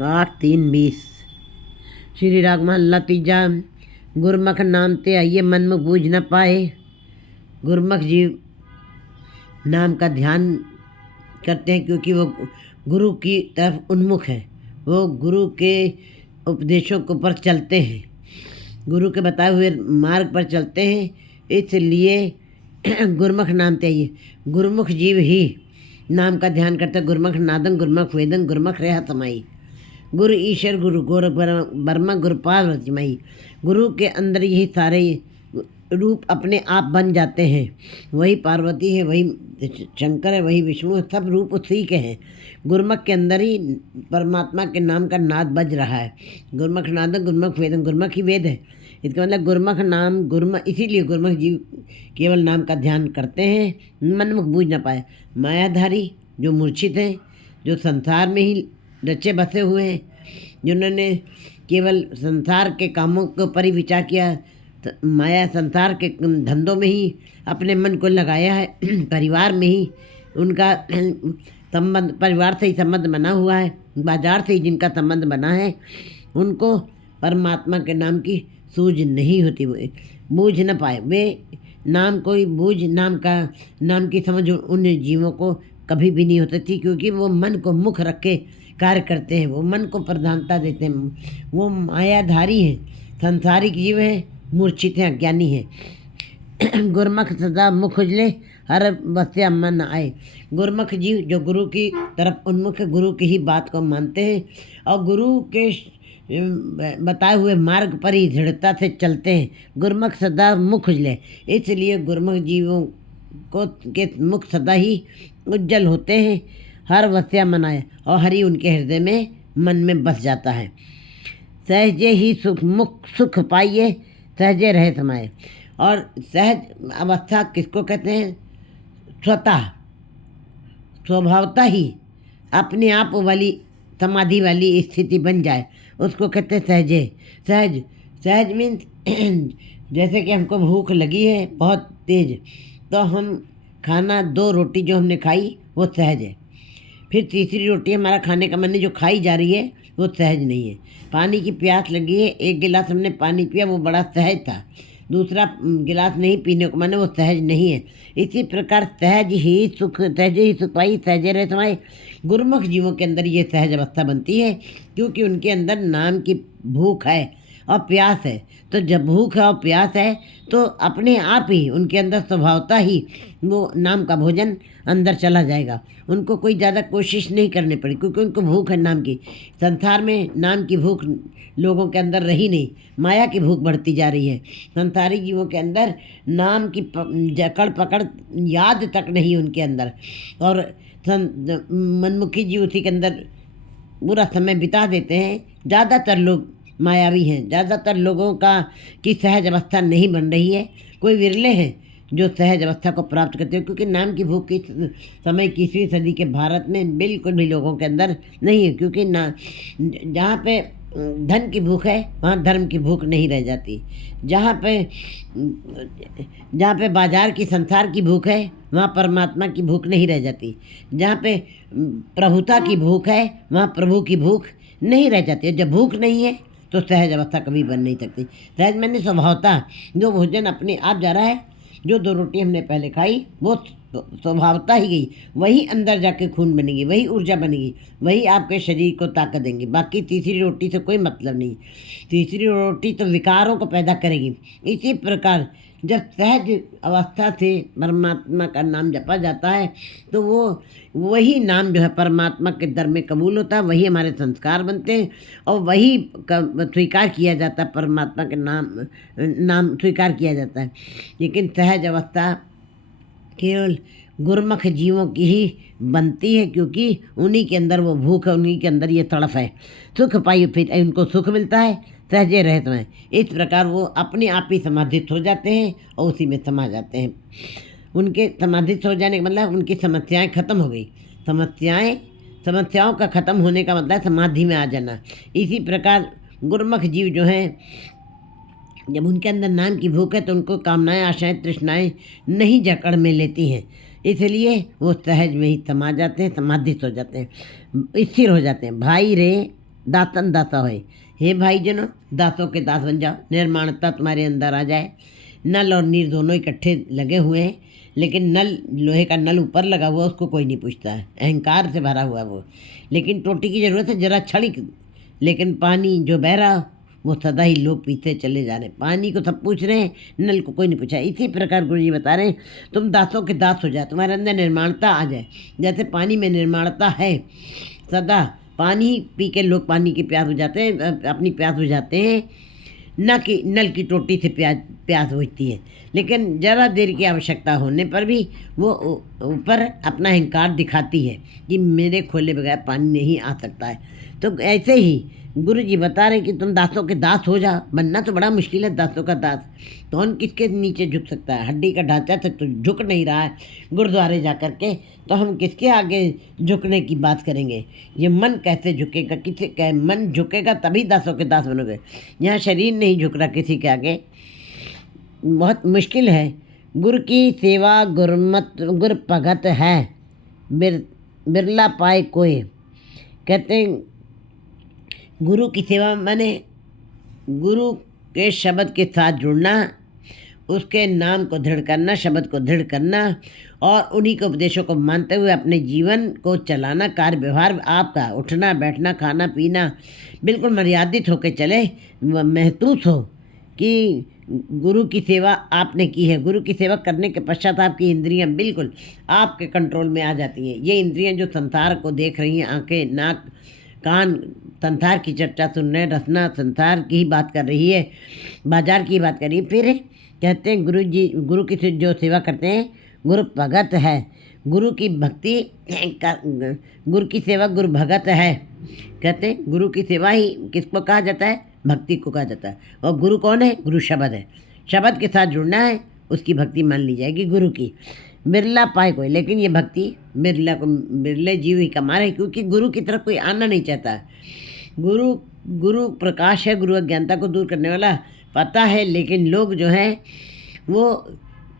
8-3-20। श्री राग महला तीजा। गुरमुख नाम ते आइए मन में बूझ न पाए। गुरमुख जी नाम का ध्यान करते हैं क्योंकि वो गुरु की तरफ उन्मुख है, वो गुरु के उपदेशों के ऊपर चलते हैं, गुरु के बताए हुए मार्ग पर चलते हैं, इसलिए गुरमुख नाम ते आइए। गुरमुख जीव ही नाम का ध्यान करते। गुरमुख नादं गुरमुख वेदं गुरमुख रेह समाई। गुरु ईश्वर गुरु गोर ब्रह्मा गुरु पार्वती माई। गुरु के अंदर यही सारे रूप अपने आप बन जाते हैं। वही पार्वती है, वही शंकर है, वही विष्णु है, सब रूप उसी के हैं। गुरमुख के अंदर ही परमात्मा के नाम का नाद बज रहा है। गुरमुख नाद गुरमुख वेद, गुरमुख ही वेद है। इसका मतलब गुरमुख नाम गुरमुख, इसीलिए गुरमुख जीव केवल नाम का ध्यान करते हैं, मनमुख बूझ न पाए। मायाधारी जो मूर्छित हैं, जो संसार में ही रचे बसे हुए हैं, जिन्होंने केवल संसार के कामों के ऊपर ही विचार किया, माया संसार के धंधों में ही अपने मन को लगाया है, परिवार में ही उनका संबंध, परिवार से ही संबंध बना हुआ है, बाजार से ही जिनका संबंध बना है, उनको परमात्मा के नाम की सूझ नहीं होती, बूझ न पाए। वे नाम कोई बूझ नाम की समझ उन जीवों को कभी भी नहीं होती थी, क्योंकि वो मन को मुख रख के कार्य करते हैं, वो मन को प्रधानता देते हैं, वो मायाधारी हैं, संसारिक जीव हैं, मूर्छित हैं, अज्ञानी हैं। गुरमुख सदा मुख उजले हर बस्या मन आए। गुरमुख जीव जो गुरु की तरफ उन्मुख, गुरु की ही बात को मानते हैं और गुरु के बताए हुए मार्ग पर ही दृढ़ता से चलते हैं। गुरमुख सदा मुख उजले, इसलिए गुरमुख जीवों को के मुख सदा ही उज्जवल होते हैं। हर वस्या मनाए और हरि उनके हृदय में मन में बस जाता है। सहजे ही सुख पाइए, सहजे रहे समाये। और सहज अवस्था किसको कहते हैं? स्वतः स्वभावता ही अपने आप वाली समाधि वाली स्थिति बन जाए, उसको कहते हैं सहजे। सहज मीन्स जैसे कि हमको भूख लगी है बहुत तेज, तो हम खाना 2 रोटी जो हमने खाई वो सहज है। फिर तीसरी रोटी हमारा खाने का मन नहीं, जो खाई जा रही है वो सहज नहीं है। पानी की प्यास लगी है, 1 गिलास हमने पानी पिया, वो बड़ा सहज था। दूसरा गिलास नहीं पीने को मन है, वो सहज नहीं है। इसी प्रकार सहज ही सुख पाई, सहजे रहे समाये। गुरमुख जीवों के अंदर ये सहज अवस्था बनती है, क्योंकि उनके अंदर नाम की भूख है और प्यास है। तो जब भूख है और प्यास है तो अपने आप ही उनके अंदर स्वभावता ही वो नाम का भोजन अंदर चला जाएगा। उनको कोई ज़्यादा कोशिश नहीं करनी पड़ी, क्योंकि उनको भूख है नाम की। संसार में नाम की भूख लोगों के अंदर रही नहीं, माया की भूख बढ़ती जा रही है। संसारी जीवों के अंदर नाम की जकड़ पकड़ याद तक नहीं उनके अंदर, और मनमुखी जीव उसी के अंदर पूरा समय बिता देते हैं। ज़्यादातर लोग मायावी हैं, ज़्यादातर लोगों का की सहज अवस्था नहीं बन रही है। कोई विरले हैं जो सहज अवस्था को प्राप्त करते हैं, क्योंकि नाम की भूख की समय 21वीं सदी के भारत में बिल्कुल भी लोगों के अंदर नहीं है। क्योंकि जहाँ पे धन की भूख है वहाँ धर्म की भूख नहीं रह जाती। जहाँ पे बाजार की संसार की भूख है वहाँ परमात्मा की भूख नहीं रह जाती। जहाँ पे प्रभुता की भूख है वहाँ प्रभु की भूख नहीं रह जाती। जब भूख नहीं है तो सहज अवस्था कभी बन नहीं सकती। सहज मैंने स्वभावता, जो भोजन अपने आप जा रहा है, जो 2 रोटी हमने पहले खाई वो स्वभावता ही गई, वही अंदर जाके खून बनेगी, वही ऊर्जा बनेगी, वही आपके शरीर को ताकत देंगी। बाकी तीसरी रोटी से कोई मतलब नहीं। तीसरी रोटी तो विकारों को पैदा करेगी। इसी प्रकार जब सहज अवस्था से परमात्मा का नाम जपा जाता है तो वो वही नाम जो है परमात्मा के दर में कबूल होता है, वही हमारे संस्कार बनते हैं और वही स्वीकार किया जाता है। परमात्मा के नाम स्वीकार किया जाता है। लेकिन सहज अवस्था केवल गुरमुख जीवों की ही बनती है, क्योंकि उन्हीं के अंदर वो भूख है, उन्हीं के अंदर ये तड़फ है। सुख पाई, फिर उनको सुख मिलता है, सहजे रहत में। इस प्रकार वो अपने आप ही समाधित हो जाते हैं और उसी में समा जाते हैं। उनके समाधित हो जाने का मतलब उनकी समस्याएं खत्म हो गई। समस्याओं का खत्म होने का मतलब समाधि में आ जाना। इसी प्रकार गुरमुख जीव जो हैं, जब उनके अंदर नाम की भूख है तो उनको कामनाएं, आशाएं, तृष्णाएं नहीं जकड़ में लेती हैं, इसलिए वो सहज में ही समा जाते हैं, समाधित हो जाते हैं, स्थिर हो जाते हैं। भाई रे दातन दाता होए। हे भाईजनों, दासों के दास बन जाओ, निर्माणता तुम्हारे अंदर आ जाए। नल और नीर दोनों इकट्ठे लगे हुए हैं, लेकिन नल, लोहे का नल ऊपर लगा हुआ, उसको कोई नहीं पूछता है, अहंकार से भरा हुआ वो। लेकिन टोटी की ज़रूरत है जरा क्षणिक, लेकिन पानी जो बह रहा वो सदा ही लोग पीते चले जा रहे हैं। पानी को सब पूछ रहे हैं, नल को कोई नहीं पूछा। इसी प्रकार गुरु जी बता रहे हैं, तुम दासों के दास हो जाए, तुम्हारे अंदर निर्माणता आ जाए। जैसे पानी में निर्माणता है, सदा पानी पी के लोग पानी की प्यास हो जाते हैं, अपनी प्यास हो जाते हैं, न कि नल की टोटी से प्यास बुझती है। लेकिन ज़रा देर की आवश्यकता होने पर भी वो ऊपर अपना अहंकार दिखाती है कि मेरे खोले बगैर पानी नहीं आ सकता है। तो ऐसे ही गुरु जी बता रहे कि तुम दासों के दास हो जा। बनना तो बड़ा मुश्किल है दासों का दास। कौन किसके नीचे झुक सकता है? हड्डी का ढांचा तक तो झुक नहीं रहा है गुरुद्वारे जा कर के, तो हम किसके आगे झुकने की बात करेंगे? ये मन कैसे झुकेगा? किसी मन झुकेगा तभी दासों के दास बनोगे। यहाँ शरीर नहीं झुक रहा किसी के आगे, बहुत मुश्किल है। गुरु की सेवा गुरमत गुर भगत है, बिरला पाए कोई। कहते हैं गुरु की सेवा माने गुरु के शब्द के साथ जुड़ना, उसके नाम को दृढ़ करना, शब्द को दृढ़ करना और उन्हीं के उपदेशों को मानते हुए अपने जीवन को चलाना। कार्य व्यवहार आपका, उठना बैठना खाना पीना बिल्कुल मर्यादित होकर चले, महसूस हो कि गुरु की सेवा आपने की है। गुरु की सेवा करने के पश्चात आपकी इंद्रियां बिल्कुल आपके कंट्रोल में आ जाती हैं। ये इंद्रियां जो संसार को देख रही हैं, आंखें नाक कान संसार की चर्चा सुन रहे, रसना संसार की ही बात कर रही है, बाजार की बात कर रही है। फिर कहते हैं गुरु जी, गुरु की जो सेवा करते हैं गुरु भगत है। गुरु की भक्ति गुरु की सेवा गुरु भगत है। कहते हैं गुरु की सेवा ही किसको कहा जाता है? भक्ति को कहा जाता है। और गुरु कौन है? गुरु शब्द है। शब्द के साथ जुड़ना है, उसकी भक्ति मान ली जाएगी गुरु की। बिरला पाए कोई, लेकिन ये भक्ति बिरले जीव ही कमा रहे, क्योंकि गुरु की तरफ कोई आना नहीं चाहता। गुरु प्रकाश है, गुरु अज्ञानता को दूर करने वाला, पता है। लेकिन लोग जो हैं वो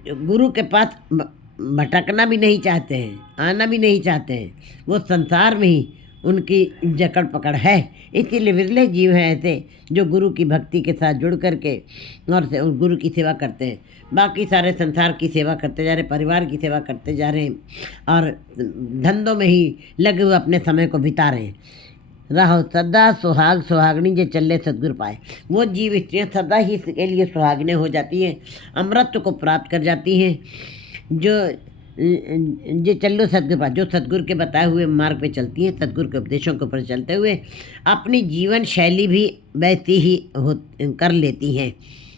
गुरु के पास भटकना भी नहीं चाहते हैं, आना भी नहीं चाहते हैं। वो संसार में ही उनकी जकड़ पकड़ है। इसीलिए विरले जीव हैं ऐसे जो गुरु की भक्ति के साथ जुड़ करके और गुरु की सेवा करते हैं। बाकी सारे संसार की सेवा करते जा रहे, परिवार की सेवा करते जा रहे हैं और धंधों में ही लगे हुए अपने समय को बिता रहे हैं। रहो सदा सुहाग सुहागनी जे चले सदगुरु पाए। वो जीव स्त्रियाँ सदा ही इसके लिए सुहागने हो जाती हैं, अमृत को प्राप्त कर जाती हैं। जो चलो सदगुरु पाए, जो सदगुरु के बताए हुए मार्ग पे चलती हैं, सदगुरु के उपदेशों के ऊपर चलते हुए अपनी जीवन शैली भी वैसी ही कर लेती हैं।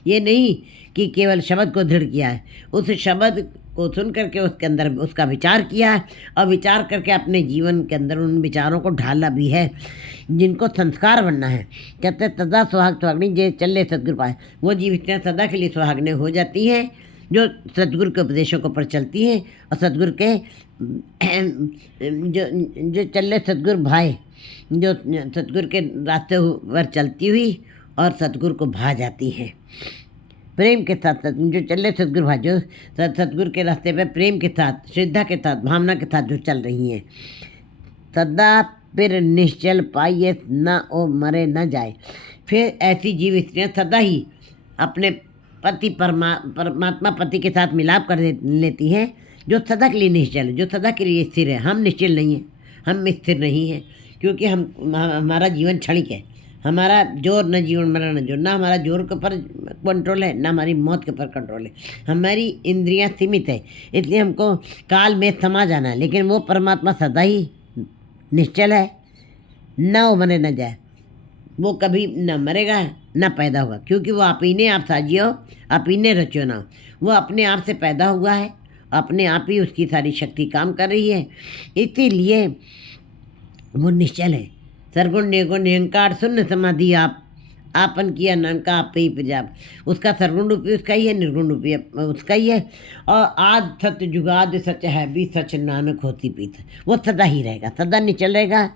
ये नहीं कि केवल शब्द को दृढ़ किया है, उस शब्द को सुन करके उसके अंदर उसका विचार किया है और विचार करके अपने जीवन के अंदर उन विचारों को ढाला भी है जिनको संस्कार बनना है। कहते हैं सदा सुहाग सुहागनी जे चले सदगुरु पाए। वो जीव स्त्रियाँ सदा के लिए सुहागने हो जाती हैं जो सदगुरु के उपदेशों के ऊपर चलती हैं और सदगुरु के जो चले सदगुरु भाई, जो सदगुरु के रास्ते पर चलती हुई और सदगुरु को भा जाती हैं प्रेम के साथ। जो चले सदगुरु भाई, जो सदगुरु के रास्ते पे प्रेम के साथ, श्रद्धा के साथ, भावना के साथ जो चल रही हैं, सदा फिर निश्चल पाइए न ओ मरे न जाए। फिर ऐसी जीव स्त्रियाँ सदा ही अपने पति परमात्मा पति के साथ मिलाप कर लेती हैं जो सदा के लिए निश्चल है, जो सदा के लिए स्थिर है। हम निश्चल नहीं हैं, हम स्थिर नहीं हैं, क्योंकि हमारा जीवन क्षणिक है। हमारा जोर न जीवन मरण न जोर, ना हमारा जोर के ऊपर कंट्रोल है, ना हमारी मौत के ऊपर कंट्रोल है। हमारी इंद्रियां सीमित है, इसलिए हमको काल में समा जाना है। लेकिन वो परमात्मा सदा ही निश्चल है, न वो मरे न जाए। वो कभी न मरेगा न पैदा होगा, क्योंकि वो आप ही ने आप साजियो, आप ही ने रचो ना। वो अपने आप से पैदा हुआ है, अपने आप ही उसकी सारी शक्ति काम कर रही है, इसीलिए वो निश्चल है। सरगुण निर्गुण निरंकार शून्य समाधि आपन किया नानका आप ही प्रजाप। उसका सरगुण रूपी उसका ही है, निर्गुण रूपी उसका ही है। और आज सत्य जुगाद सच है भी सच नानक होती पीत। वो सदा ही रहेगा, सदा निचल रहेगा,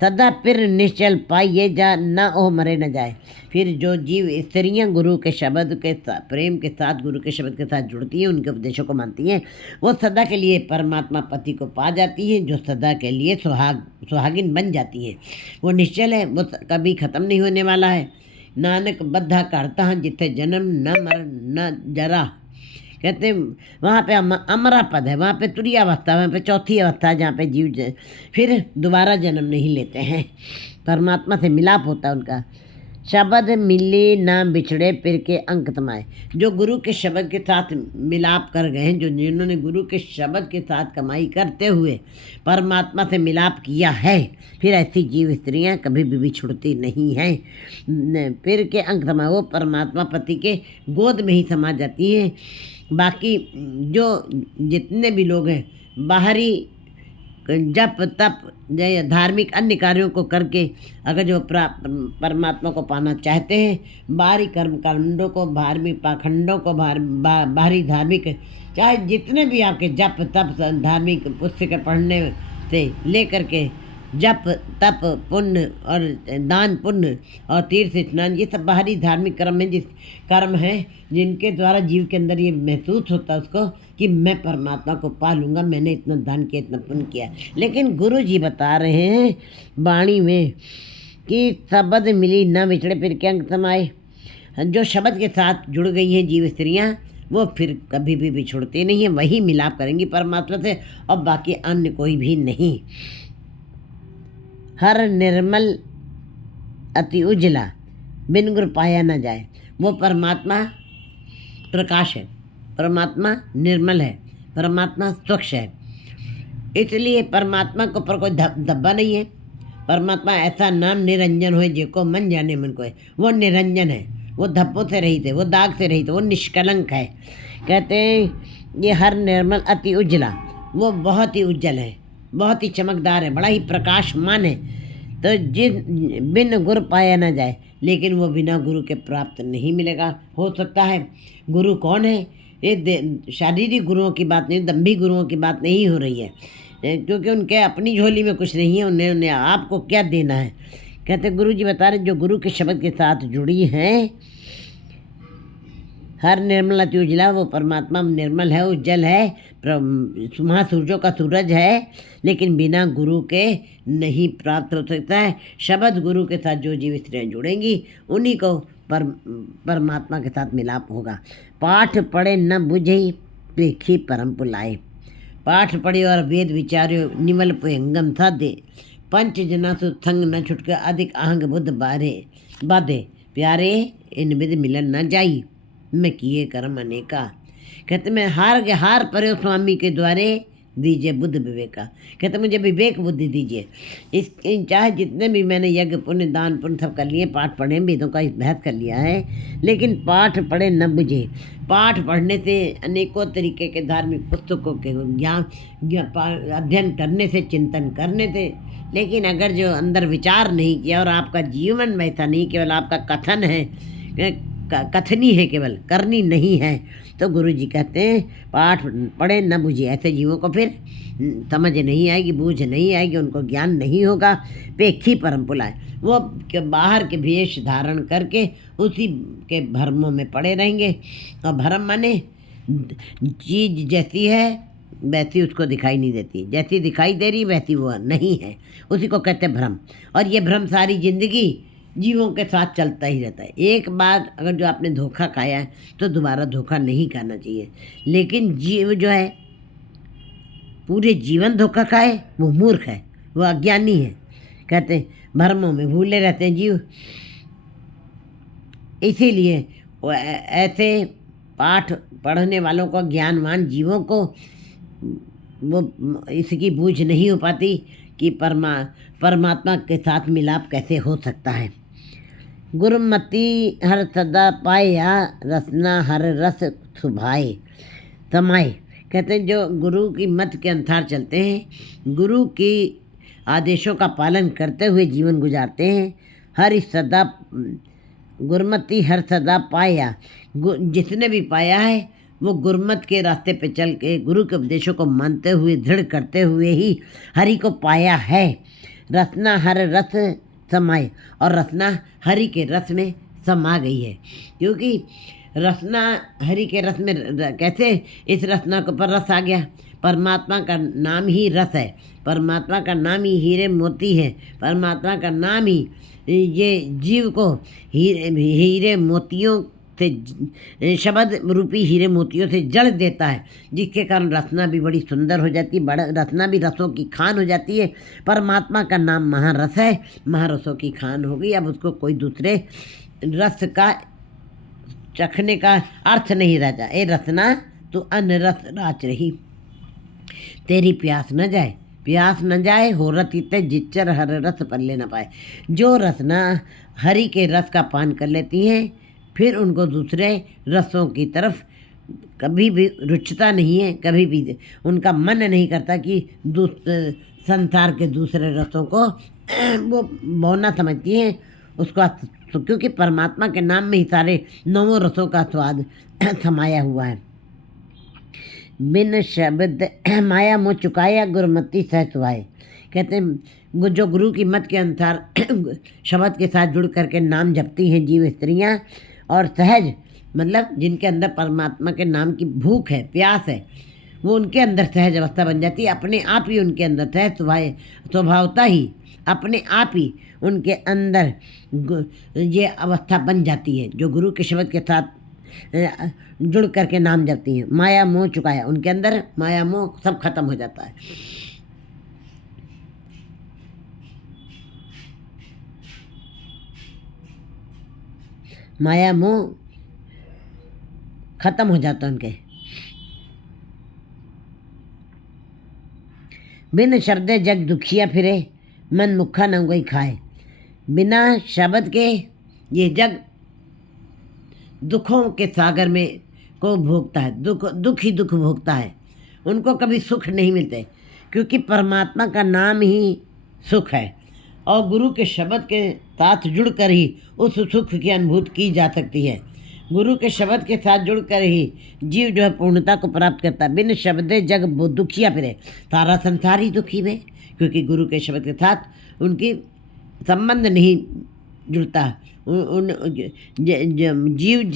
सदा फिर निश्चल पाइए जा न ओह मरे न जाए। फिर जो जीव स्त्रियां गुरु के शब्द के प्रेम के साथ गुरु के शब्द के साथ जुड़ती हैं, उनके उपदेशों को मानती हैं, वो सदा के लिए परमात्मा पति को पा जाती है, जो सदा के लिए सुहागिन बन जाती है। वो निश्चल है, वो कभी ख़त्म नहीं होने वाला है। नानक बद्धा करता जिथे जन्म न मर न जरा। कहते हैं वहाँ पे अमरा पद है, वहाँ पे तुरीय अवस्था, वहाँ पे चौथी अवस्था है जहाँ पे जीव फिर दोबारा जन्म नहीं लेते हैं, परमात्मा से मिलाप होता है उनका। शब्द मिले ना बिछड़े फिर के अंक तमाए। जो गुरु के शब्द के साथ मिलाप कर गए हैं, जो जिन्होंने गुरु के शब्द के साथ कमाई करते हुए परमात्मा से मिलाप किया है, फिर ऐसी जीव स्त्रियां कभी भी बिछुड़ती नहीं हैं। फिर के अंक तमाए, वो परमात्मा पति के गोद में ही समा जाती हैं। बाकी जो जितने भी लोग हैं बाहरी जप तप धार्मिक अन्य कार्यों को करके अगर जो परमात्मा को पाना चाहते हैं, बाहरी कर्म कांडों को, धार्मिक पाखंडों को, बाहरी धार्मिक चाहे जितने भी आपके जप तप धार्मिक पुस्तकें पढ़ने से लेकर के जप तप पुण्य और दान पुण्य और तीर्थ स्नान, ये सब बाहरी धार्मिक कर्म है, जिस कर्म है जिनके द्वारा जीव के अंदर ये महसूस होता है उसको कि मैं परमात्मा को पा लूँगा, मैंने इतना दान किया, इतना पुण्य किया। लेकिन गुरु जी बता रहे हैं वाणी में कि शब्द मिली न बिछड़े फिर के अंक समाए। जो शब्द के साथ जुड़ गई हैं जीव स्त्रियाँ, वो फिर कभी भी बिछुड़ती नहीं है, वही मिलाप करेंगी परमात्मा से और बाकी अन्य कोई भी नहीं। हर निर्मल अति उजला बिन गुर पाया न जाए। वो परमात्मा प्रकाश है, परमात्मा निर्मल है, परमात्मा स्वच्छ है, इसलिए परमात्मा के ऊपर कोई धब्बा नहीं है। परमात्मा ऐसा नाम निरंजन हो जेको मन जाने मन को है, वो निरंजन है, वो धब्बों से रहित है, वो दाग से रहित है, वो निष्कलंक है। कहते हैं ये हर निर्मल अति उजला, वो बहुत ही उज्जवल है, बहुत ही चमकदार है, बड़ा ही प्रकाशमान है। तो जिस बिन गुरु पाया ना जाए, लेकिन वो बिना गुरु के प्राप्त नहीं मिलेगा। हो सकता है गुरु कौन है, ये शारीरिक गुरुओं की बात नहीं, दम्भी गुरुओं की बात नहीं हो रही है, क्योंकि उनके अपनी झोली में कुछ नहीं है, उन्हें आपको क्या देना है। कहते गुरु जी बता रहे जो गुरु के शब्द के साथ जुड़ी हैं, हर निर्मल अति उजला, वो परमात्मा निर्मल है, उज्जवल है, महासूर्यों का सूरज है, लेकिन बिना गुरु के नहीं प्राप्त हो सकता है। शब्द गुरु के साथ जो जीव स्त्रियाँ जुड़ेंगी उन्हीं को परमात्मा के साथ मिलाप होगा। पाठ पढ़े न बुझे पेखी परम पुलाए। पाठ पढ़े और वेद विचार्यो निमल पुयंगम साधे। पंच जना सुसंग न छुटके अधिक आहंग बुद्ध बाधे। प्यारे इन विध मिलन न जाई, मैं किए कर्म अनेका। कहते मैं हार परे स्वामी के द्वारे दीजिए बुद्ध विवेका। कहते मुझे विवेक बुद्धि दीजिए। इस चाहे जितने भी मैंने यज्ञ पुण्य दान पुण्य सब कर लिए, पाठ पढ़े, वेदों का अभ्यास कर लिया है, लेकिन पाठ पढ़े न बुझे। पाठ पढ़ने से, अनेकों तरीके के धार्मिक पुस्तकों के ज्ञान अध्ययन करने से, चिंतन करने से, लेकिन अगर जो अंदर विचार नहीं किया और आपका जीवन वैसा नहीं, केवल आपका कथन है, कथनी है, केवल करनी नहीं है, तो गुरु जी कहते हैं पाठ पढ़े न बुझे। ऐसे जीवों को फिर समझ नहीं आएगी, बूझ नहीं आएगी, उनको ज्ञान नहीं होगा। पेखी परम पुलाए, वो बाहर के वेश धारण करके उसी के भ्रमों में पड़े रहेंगे। और भ्रम माने चीज जैसी है वैसी उसको दिखाई नहीं देती, जैसी दिखाई दे रही वैसी वो नहीं है, उसी को कहते हैं भ्रम। और ये भ्रम सारी जिंदगी जीवों के साथ चलता ही रहता है। एक बार अगर जो आपने धोखा खाया है तो दोबारा धोखा नहीं खाना चाहिए, लेकिन जीव जो है पूरे जीवन धोखा खाए वो मूर्ख है, वो अज्ञानी है। कहते हैं भ्रमों में भूले रहते हैं जीव। इसीलिए वो ऐसे पाठ पढ़ने वालों को, ज्ञानवान जीवों को वो इसकी बूझ नहीं हो पाती कि परमात्मा के साथ मिलाप कैसे हो सकता है। गुरुमति हर सदा पाया, रसना हर रस सुभाए समाए। कहते हैं जो गुरु की मत के अनुसार चलते हैं, गुरु की आदेशों का पालन करते हुए जीवन गुजारते हैं, हर सदा गुरुमति हर सदा पाया, जिसने भी पाया है वो गुरुमत के रास्ते पे चल के गुरु के उपदेशों को मानते हुए, दृढ़ करते हुए ही हरि को पाया है। रसना हर रस समाए, और रसना हरि के रस में समा गई है। क्योंकि रसना हरि के रस में कैसे इस रसना के ऊपर रस आ गया? परमात्मा का नाम ही रस है, परमात्मा का नाम ही हीरे मोती है, परमात्मा का नाम ही ये जीव को हीरे मोतियों से, शब्द रूपी हीरे मोतियों से जड़ देता है, जिसके कारण रचना भी बड़ी सुंदर हो जाती है, बड़ा रचना भी रसों की खान हो जाती है। परमात्मा का नाम महारस है, महारसों की खान हो गई। अब उसको कोई दूसरे रस का चखने का अर्थ नहीं रहता। ए रसना तो अन्न रस राच रही, तेरी प्यास न जाए, प्यास न जाए हो रतीते जिच्चर हर रस पल्ले न पाए। जो रसना हरि के रस का पान कर लेती हैं, फिर उनको दूसरे रसों की तरफ कभी भी रुचता नहीं है, कभी भी उनका मन नहीं करता कि संसार के दूसरे रसों को वो बौना समझती हैं उसको, क्योंकि परमात्मा के नाम में ही सारे नवों रसों का स्वाद समाया हुआ है। बिन शब्द माया मुँह चुकाया गुरुमति सह सुहाए। कहते हैं जो गुरु की मत के अनुसार शब्द के साथ जुड़ करके नाम जपती हैं जीव स्त्रियां, और सहज मतलब जिनके अंदर परमात्मा के नाम की भूख है, प्यास है, वो उनके अंदर सहज अवस्था बन जाती है। अपने आप ही उनके अंदर सहज स्वभावता ही अपने आप ही उनके अंदर ये अवस्था बन जाती है जो गुरु के शब्द के साथ जुड़ करके नाम जपती हैं। माया मोह चुकाया, उनके अंदर माया मोह सब खत्म हो जाता है। माया मोह खत्म हो जाता है उनके। बिन शब्दे जग दुखिया फिरे, मन मुखा न कोई खाए। बिना शब्द के ये जग दुखों के सागर में को भोगता है, दुख ही दुख भोगता है, उनको कभी सुख नहीं मिलते, क्योंकि परमात्मा का नाम ही सुख है और गुरु के शब्द के साथ जुड़कर ही उस सुख की अनुभूति की जा सकती है। गुरु के शब्द के साथ जुड़कर ही जीव जो है पूर्णता को प्राप्त करता है। बिन शब्दे जग दुखिया फिरे, सारा संसार ही दुखी में, क्योंकि गुरु के शब्द के साथ उनकी संबंध नहीं जुड़ता। जीव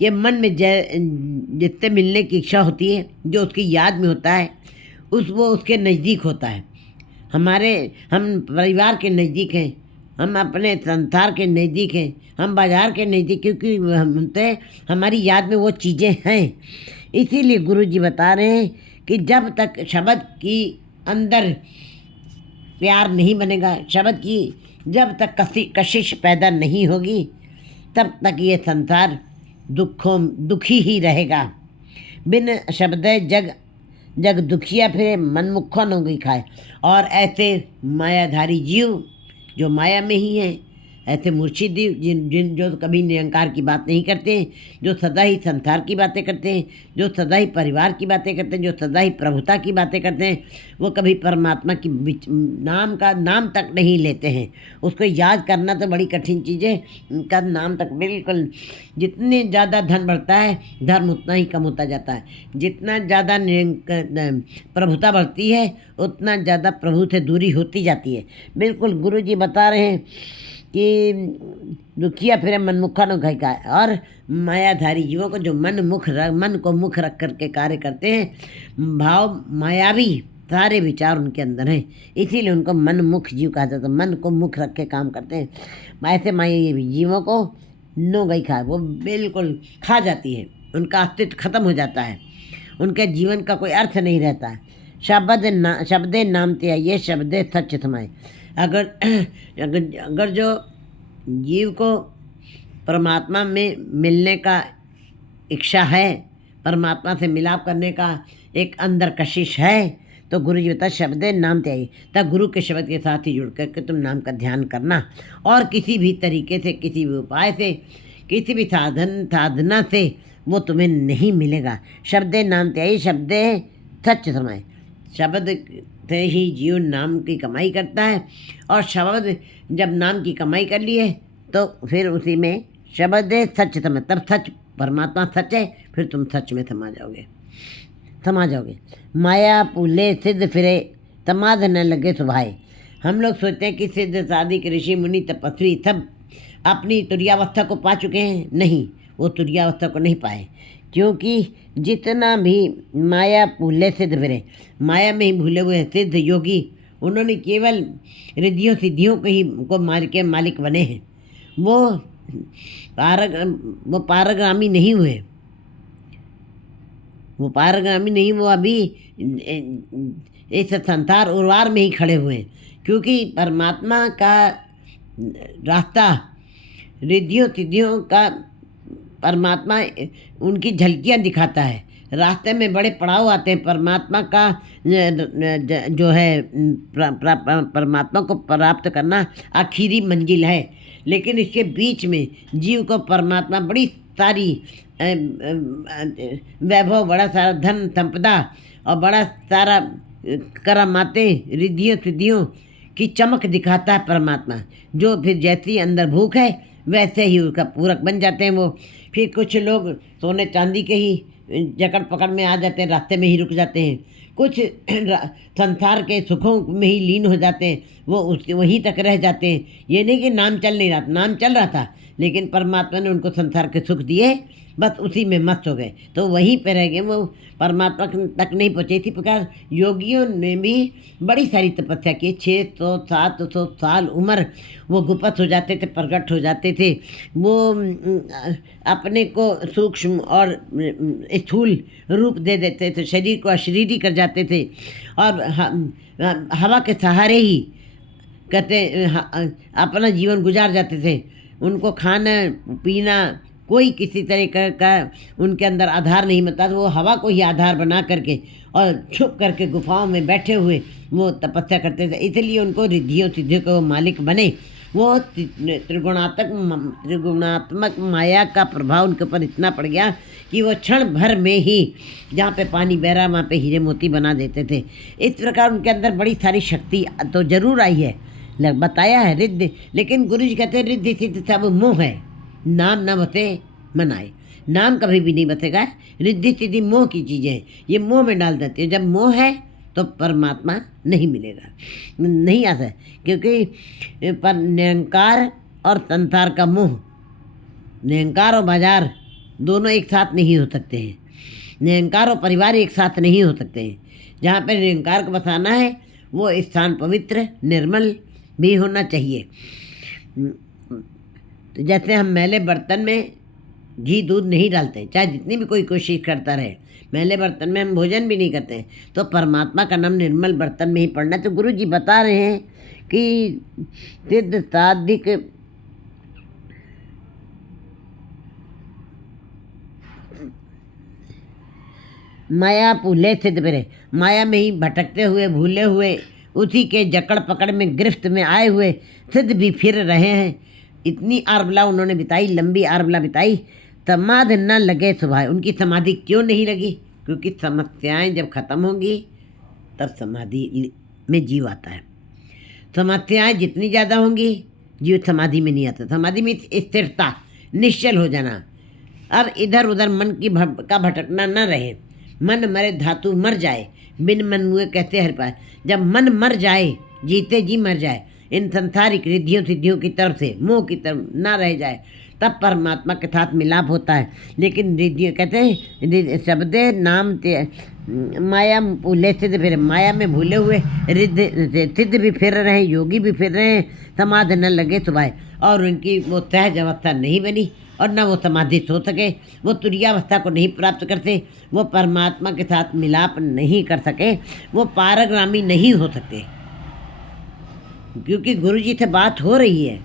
के मन में जितने मिलने की इच्छा होती है, जो उसकी याद में होता है, वो उसके नज़दीक होता है। हम परिवार के नज़दीक हैं, हम अपने संसार के नज़दीक हैं, हम बाजार के नज़दीक, क्योंकि हमसे हमारी याद में वो चीज़ें हैं। इसीलिए गुरु जी बता रहे हैं कि जब तक शब्द की अंदर प्यार नहीं बनेगा, शब्द की जब तक कशिश पैदा नहीं होगी, तब तक ये संसार दुखी ही रहेगा। बिन शब्द जग दुखिया फिरे, मन मुखा न कोई खाए। और ऐसे मायाधारी जीव जो माया में ही हैं, ऐसे मूर्छित जीव जो कभी निरंकार की बात नहीं करते हैं, जो सदा ही संसार की बातें करते हैं, जो सदा ही परिवार की बातें करते हैं, जो सदा ही प्रभुता की बातें करते हैं, वो कभी परमात्मा की नाम तक नहीं लेते हैं। उसको याद करना तो बड़ी कठिन चीज़ है, उनका नाम तक बिल्कुल। जितने ज़्यादा धन बढ़ता है, धर्म उतना ही कम होता जाता है। जितना ज़्यादा प्रभुता बढ़ती है, उतना ज़्यादा प्रभु से दूरी होती जाती है। बिल्कुल गुरु जी बता रहे हैं कि दुखिया फिर मनमुखा न घाय का। और मायाधारी जीवों को जो मन को मुख रख करके कार्य करते हैं, भाव मायावी सारे विचार उनके अंदर हैं, इसीलिए उनको मन मुख जीव कहा जाता है। मन को मुख रख के काम करते हैं। ऐसे मायावी जीवों को नो गई खा, वो बिल्कुल खा जाती है, उनका अस्तित्व खत्म हो जाता है, उनके जीवन का कोई अर्थ नहीं रहता है। शब्दे नाम ते ये शब्दे सच समाए। अगर जो जीव को परमात्मा में मिलने का इच्छा है, परमात्मा से मिलाप करने का एक अंदर कशिश है, तो गुरु जी बता शब्दे नाम ते आइए, तब गुरु के शब्द के साथ ही जुड़ करके तुम नाम का ध्यान करना। और किसी भी तरीके से, किसी भी उपाय से, किसी भी साधना से वो तुम्हें नहीं मिलेगा। शब्दे नाम ते आइए, शब्दे सच समाए। शब्द से ही जीव नाम की कमाई करता है, और शब्द जब नाम की कमाई कर लिए तो फिर उसी में शब्द सच समय, तब सच परमात्मा सच है, फिर तुम सच में समा जाओगे। माया पुले सिद्ध फिरे, तमाद न लगे सुभाए। हम लोग सोचते हैं कि सिद्ध साधिक ऋषि मुनि तपस्वी सब अपनी तुरीयावस्था को पा चुके हैं। नहीं, वो तुरीयावस्था को नहीं पाए, क्योंकि जितना भी माया भूले सिद्ध फिरे, माया में ही भूले हुए सिद्ध योगी, उन्होंने केवल रिद्धियों सिद्धियों को मार के मालिक बने हैं। वो पारगामी नहीं हुए, वो अभी इस संसार उर्वार में ही खड़े हुए हैं, क्योंकि परमात्मा का रास्ता रिद्धियों सिद्धियों का परमात्मा उनकी झलकियाँ दिखाता है। रास्ते में बड़े पड़ाव आते हैं। परमात्मा का जो है परमात्मा को प्राप्त करना आखिरी मंजिल है, लेकिन इसके बीच में जीव को परमात्मा बड़ी सारी वैभव, बड़ा सारा धन संपदा और बड़ा सारा करामातें रिद्धियों सिद्धियों की चमक दिखाता है परमात्मा। जो फिर जैसी अंदर भूख है वैसे ही उसका पूरक बन जाते हैं वो। फिर कुछ लोग सोने चांदी के ही जकड़ पकड़ में आ जाते हैं, रास्ते में ही रुक जाते हैं। कुछ संसार के सुखों में ही लीन हो जाते हैं, वो उसके वहीं तक रह जाते हैं। ये नहीं कि नाम चल नहीं रहा, नाम चल रहा था, लेकिन परमात्मा ने उनको संसार के सुख दिए, बस उसी में मस्त हो गए, तो वहीं पे रह गए, वो परमात्मा तक नहीं पहुँचे। इसी प्रकार योगियों ने भी बड़ी सारी तपस्या की। 600-700 साल उम्र वो गुप्त हो जाते थे, प्रकट हो जाते थे। वो अपने को सूक्ष्म और स्थूल रूप दे देते थे, शरीर को अशरीरी कर जाते थे, और हवा के सहारे ही कहते अपना जीवन गुजार जाते थे। उनको खाना पीना कोई किसी तरह का उनके अंदर आधार नहीं मिलता, तो वो हवा को ही आधार बना करके और छुप करके गुफाओं में बैठे हुए वो तपस्या करते थे। इसलिए उनको रिद्धियों सिद्धियों के वो मालिक बने। वो त्रिगुणात्मक माया का प्रभाव उनके ऊपर इतना पड़ गया कि वो क्षण भर में ही जहाँ पे पानी बह रहा वहाँ पे हीरे मोती बना देते थे। इस प्रकार उनके अंदर बड़ी सारी शक्ति तो जरूर आई है, बताया है रिद्धि। लेकिन गुरु जी कहते हैं रिद्धि सिद्ध सब मोह है, नाम न बसे मन आए। नाम कभी भी नहीं बसेगा। रिद्धि सिद्धि मोह की चीज़ें हैं, ये मोह में डाल देते हैं। जब मोह है तो परमात्मा नहीं मिलेगा, नहीं आता है, क्योंकि पर निरंकार और संसार का मोह, निरंकार और बाजार दोनों एक साथ नहीं हो सकते हैं। निरंकार और परिवार एक साथ नहीं हो सकते हैं। जहाँ पर निरंकार को बसाना है वो स्थान पवित्र निर्मल भी होना चाहिए। तो जैसे हम मैले बर्तन में घी दूध नहीं डालते, चाहे जितनी भी कोई कोशिश करता रहे, मैले बर्तन में हम भोजन भी नहीं करते हैं, तो परमात्मा का नाम निर्मल बर्तन में ही पड़ना। तो गुरु जी बता रहे हैं कि सिद्ध साधिक माया भूले सिद्ध फिरे, माया में ही भटकते हुए भूले हुए उसी के जकड़ पकड़ में गिरफ्त में आए हुए सिद्ध भी फिर रहे हैं। इतनी आरबला उन्होंने बिताई, लंबी आरबला बिताई, समाधि न लगे सुभाए। उनकी समाधि क्यों नहीं लगी? क्योंकि समस्याएं जब खत्म होंगी तब समाधि में जीव आता है। समस्याएं जितनी ज़्यादा होंगी जीव समाधि में नहीं आता। समाधि में स्थिरता, निश्चल हो जाना। अब इधर उधर मन का भटकना न रहे। मन मरे धातु मर जाए, बिन मन मुए कहते हर पाए। जब मन मर जाए, जीते जी मर जाए, इन संसारिक रिद्धियों सिद्धियों की तरफ से, मोह की तरफ ना रह जाए, तब परमात्मा के साथ मिलाप होता है। लेकिन रिद्धियों कहते हैं शब्दे नाम माया भूले सिद्ध फिर, माया में भूले हुए सिद्ध भी फिर रहे हैं, योगी भी फिर रहे हैं, समाधि न लगे सुभाए। और उनकी वो सहज अवस्था नहीं बनी और न वो समाधित हो सके, वो तुरीयावस्था को नहीं प्राप्त करते, वो परमात्मा के साथ मिलाप नहीं कर सके, वो पारगामी नहीं हो सकते। क्योंकि गुरुजी से बात हो रही है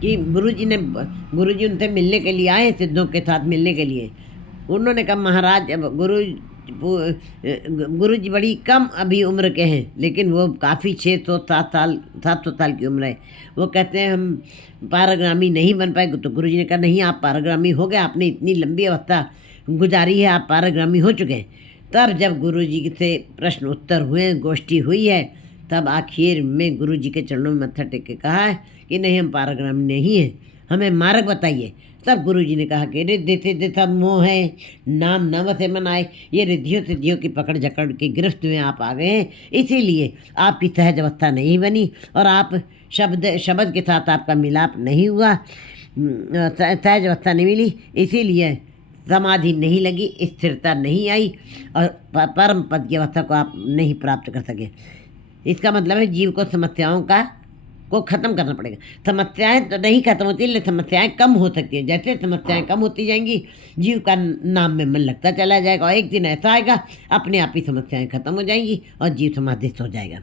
कि गुरुजी उनसे मिलने के लिए आए, सिद्धों के साथ मिलने के लिए। उन्होंने कहा महाराज गुरुजी बड़ी कम अभी उम्र के हैं, लेकिन वो काफ़ी 700 साल की उम्र है। वो कहते हैं हम पारगामी नहीं बन पाए। तो गुरुजी ने कहा नहीं, आप पारगामी हो गए, आपने इतनी लंबी अवस्था गुजारी है, आप पारगामी हो चुके हैं। तब जब गुरुजी से प्रश्न उत्तर हुए, गोष्ठी हुई है, तब आखिर में गुरुजी के चरणों में मत्था टेक के कहा है कि नहीं, हम पारगामी नहीं हैं, हमें मार्ग बताइए, तब गुरु जी ने कहा कि रिद्धि सिद्धि सब मोह है, नाम नव से मनाए। ये रिद्धियों सिद्धियों की पकड़ जकड़ की गिरफ्त में आप आ गए हैं, इसीलिए आपकी सहज अवस्था नहीं बनी और आप शब्द के साथ आपका मिलाप नहीं हुआ, सहज अवस्था नहीं मिली, इसीलिए समाधि नहीं लगी, स्थिरता नहीं आई और परम पद की अवस्था को आप नहीं प्राप्त कर सके। इसका मतलब है जीव को समस्याओं को ख़त्म करना पड़ेगा। समस्याएं तो नहीं खत्म होती, लेकिन समस्याएं कम हो सकती हैं। जैसे समस्याएं कम होती जाएंगी, जीव का नाम में मन लगता चला जाएगा और एक दिन ऐसा आएगा अपने आप ही समस्याएं खत्म हो जाएंगी और जीव समाधिस्थ हो जाएगा।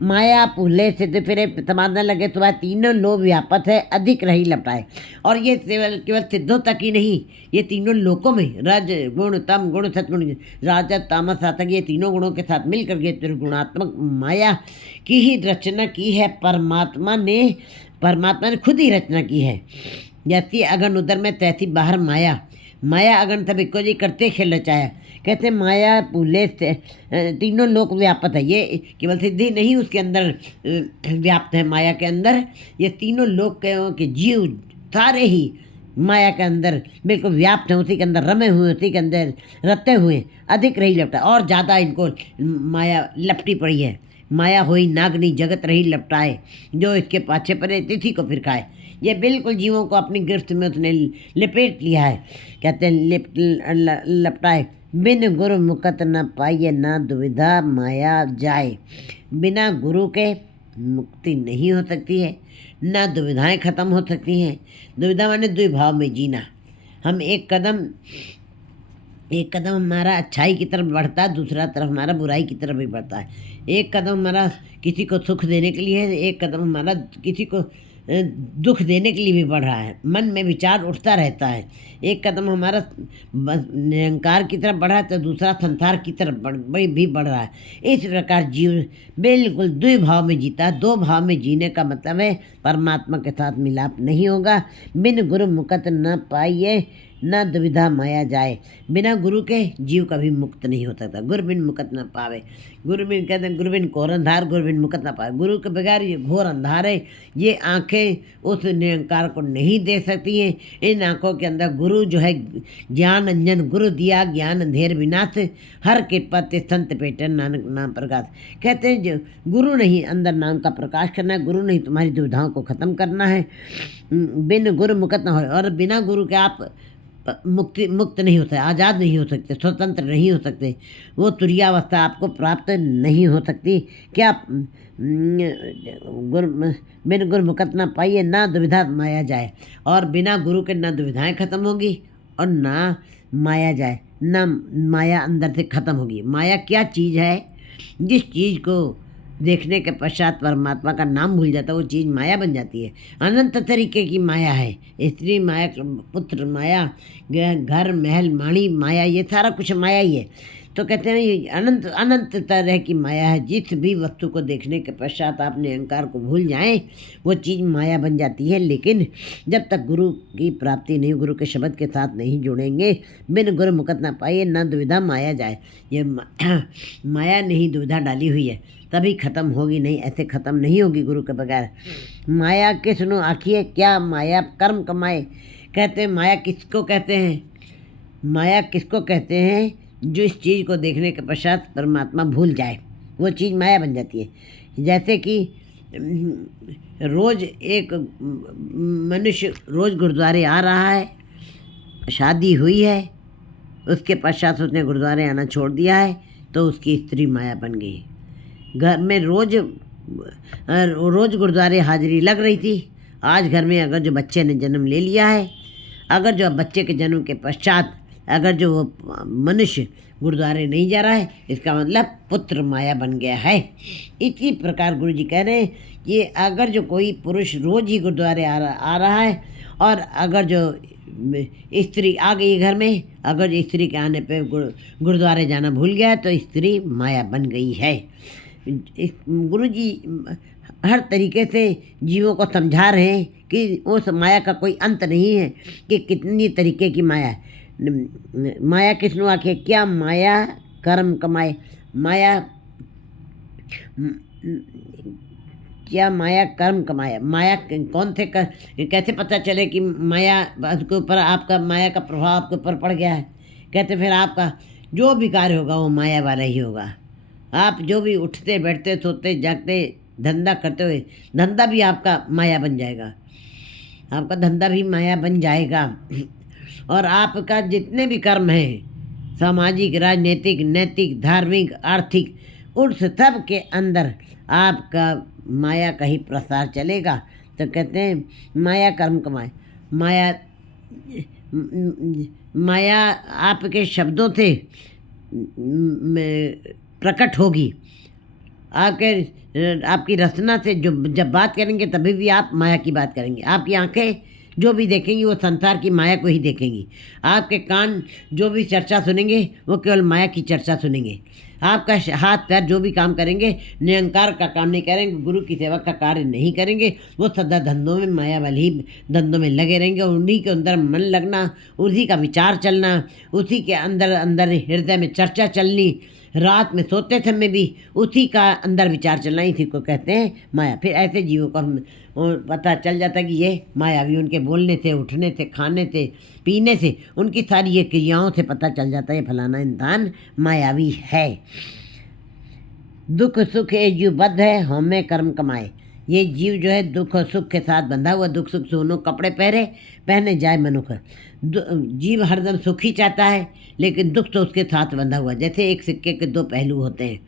माया भूले सिद्ध फिरे समाधन लगे तो वह तीनों लोक व्यापक है, अधिक रही लपटाए। और ये केवल सिद्धों तक ही नहीं, ये तीनों लोकों में रज गुण तम गुण सतगुण राजस तामस सात्विक, ये तीनों गुणों के साथ मिलकर के त्रिगुणात्मक माया की ही रचना की है। परमात्मा ने खुद ही रचना की है। जैसी अगन उदर में तैसी बाहर माया, माया अगन सब इको जी करते खेल रचाया। कहते माया भूले से तीनों लोक व्यापक है। ये केवल सिद्धि नहीं, उसके अंदर व्याप्त है। माया के अंदर ये तीनों लोक के जीव सारे ही माया के अंदर बिल्कुल व्याप्त हैं, उसी के अंदर रमे हुए, उसी के अंदर रते हुए, अधिक रही लपटा और ज़्यादा इनको माया लपटी पड़ी है। माया होई नागनी जगत रही लपटाए, जो इसके पाछे पड़े तिथि को फिर खाए। ये बिल्कुल जीवों को अपनी गिरफ्त में उसने लपेट लिया है। कहते हैं लपटाए, बिन गुरु मुकत न पाइए ना दुविधा माया जाए। बिना गुरु के मुक्ति नहीं हो सकती है, ना दुविधाएं खत्म हो सकती हैं। दुविधा माने द्विभाव में जीना। हम एक कदम हमारा अच्छाई की तरफ बढ़ता है, दूसरा तरफ हमारा बुराई की तरफ भी बढ़ता है। एक कदम हमारा किसी को सुख देने के लिए है, एक कदम हमारा किसी को दुख देने के लिए भी बढ़ रहा है। मन में विचार उठता रहता है। एक कदम हमारा निरंकार की तरफ बढ़ा है तो दूसरा संसार की तरफ भी बढ़ रहा है। इस प्रकार जीव बिल्कुल द्विभाव में जीता है। दो भाव में जीने का मतलब है परमात्मा के साथ मिलाप नहीं होगा। बिन गुरु मुकत न पाइए न दुविधा माया जाए। बिना गुरु के जीव कभी मुक्त नहीं हो सकता। गुरु बिन मुकत न पावे। गुरु बिन कहते हैं गुरु बिन घोर अंधार, गुरु बिन मुकत न पावे। गुरु के बगैर ये घोर अंधार है। ये आंखें उस निरंकार को नहीं देख सकती हैं। इन आंखों के अंदर गुरु जो है ज्ञान अंजन गुरु दिया, ज्ञान अंधेर विनाश, हर कृपा ते संत पेटन नानक नाम प्रकाश। कहते हैं जो गुरु नहीं अंदर नाम का प्रकाश करना है, गुरु नहीं तुम्हारी दुविधाओं को ख़त्म करना है। बिन गुरु मुकत न हो। और बिना गुरु के आप मुक्त नहीं होता, आज़ाद नहीं हो सकते, स्वतंत्र नहीं हो सकते। वो तुरीयावस्था आपको प्राप्त नहीं हो सकती। क्या बिन गुरु मुकत ना पाइए ना दुविधा माया जाए। और बिना गुरु के ना दुविधाएं खत्म होगी और ना माया जाए, ना माया अंदर से खत्म होगी। माया क्या चीज़ है? जिस चीज़ को देखने के पश्चात परमात्मा का नाम भूल जाता है, वो चीज़ माया बन जाती है। अनंत तरीके की माया है। स्त्री माया, पुत्र माया, घर महल माणी माया, ये सारा कुछ माया ही है। तो कहते हैं ये अनंत अनंत तरह की माया है। जिस भी वस्तु को देखने के पश्चात आप निरंकार को भूल जाएं, वो चीज़ माया बन जाती है। लेकिन जब तक गुरु की प्राप्ति नहीं, गुरु के शब्द के साथ नहीं जुड़ेंगे, बिन गुरु मुकत ना पाइए ना दुविधा माया जाए। ये माया ने ही दुविधा डाली हुई है, तभी खत्म होगी, नहीं ऐसे खत्म नहीं होगी गुरु के बगैर। माया के सुनो आखिए क्या माया कर्म कमाए। कहते हैं माया किसको कहते हैं? माया किसको कहते हैं? जो इस चीज़ को देखने के पश्चात परमात्मा भूल जाए, वो चीज़ माया बन जाती है। जैसे कि रोज़ एक मनुष्य रोज़ गुरुद्वारे आ रहा है, शादी हुई है, उसके पश्चात उसने गुरुद्वारे आना छोड़ दिया है, तो उसकी स्त्री माया बन गई। घर में रोज़ गुरुद्वारे हाजिरी लग रही थी। आज घर में अगर जो बच्चे ने जन्म ले लिया है, अगर जो बच्चे के जन्म के पश्चात अगर जो वो मनुष्य गुरुद्वारे नहीं जा रहा है, इसका मतलब पुत्र माया बन गया है। इसी प्रकार गुरु जी कह रहे हैं कि अगर जो कोई पुरुष रोज़ ही गुरुद्वारे आ रहा है और अगर जो स्त्री आ गई घर में, अगर स्त्री के आने पे गुरुद्वारे जाना भूल गया तो स्त्री माया बन गई है। गुरु जी हर तरीके से जीवों को समझा रहे हैं कि उस माया का कोई अंत नहीं है, कि कितनी तरीके की माया है। माया किसनु आखे क्या माया कर्म कमाए। माया क्या माया कर्म कमाया। माया कौन थे कैसे पता चले कि माया के ऊपर आपका माया का प्रभाव आपके ऊपर पड़ गया है। कहते फिर आपका जो भी कार्य होगा वो माया वाला ही होगा। आप जो भी उठते बैठते सोते जागते धंधा करते हुए, धंधा भी आपका माया बन जाएगा, आपका धंधा भी माया बन जाएगा। और आपका जितने भी कर्म हैं, सामाजिक, राजनीतिक, नैतिक, धार्मिक, आर्थिक, उन सब के अंदर आपका माया का ही प्रसार चलेगा। तो कहते हैं माया कर्म कमाए। माया माया आपके शब्दों से प्रकट होगी, आपकी रचना से जो जब बात करेंगे तभी भी आप माया की बात करेंगे। आपकी आंखें जो भी देखेंगी वो संसार की माया को ही देखेंगी। आपके कान जो भी चर्चा सुनेंगे वो केवल माया की चर्चा सुनेंगे। आपका हाथ पैर जो भी काम करेंगे निरंकार का काम नहीं करेंगे, गुरु की सेवा का कार्य नहीं करेंगे, वो सदा धंधों में माया वाली ही धंधों में लगे रहेंगे। उन्हीं के अंदर मन लगना, उसी का विचार चलना, उसी के अंदर अंदर हृदय में चर्चा चलनी, रात में सोते समय भी उसी का अंदर विचार चलना, इसी को कहते हैं माया। फिर ऐसे जीवों को हम पता चल जाता है कि ये मायावी, उनके बोलने से, उठने से, खाने से, पीने से, उनकी सारी ये क्रियाओं से पता चल जाता है ये फलाना इंसान मायावी है। दुख सुख ये जीव बद्ध है, हमें कर्म कमाए। ये जीव जो है दुख और सुख के साथ बंधा हुआ, दुख सुख दोनों कपड़े पहने जाए मनुष्य। जीव हरदम सुख ही चाहता है, लेकिन दुख तो उसके साथ बंधा हुआ। जैसे एक सिक्के के दो पहलू होते हैं।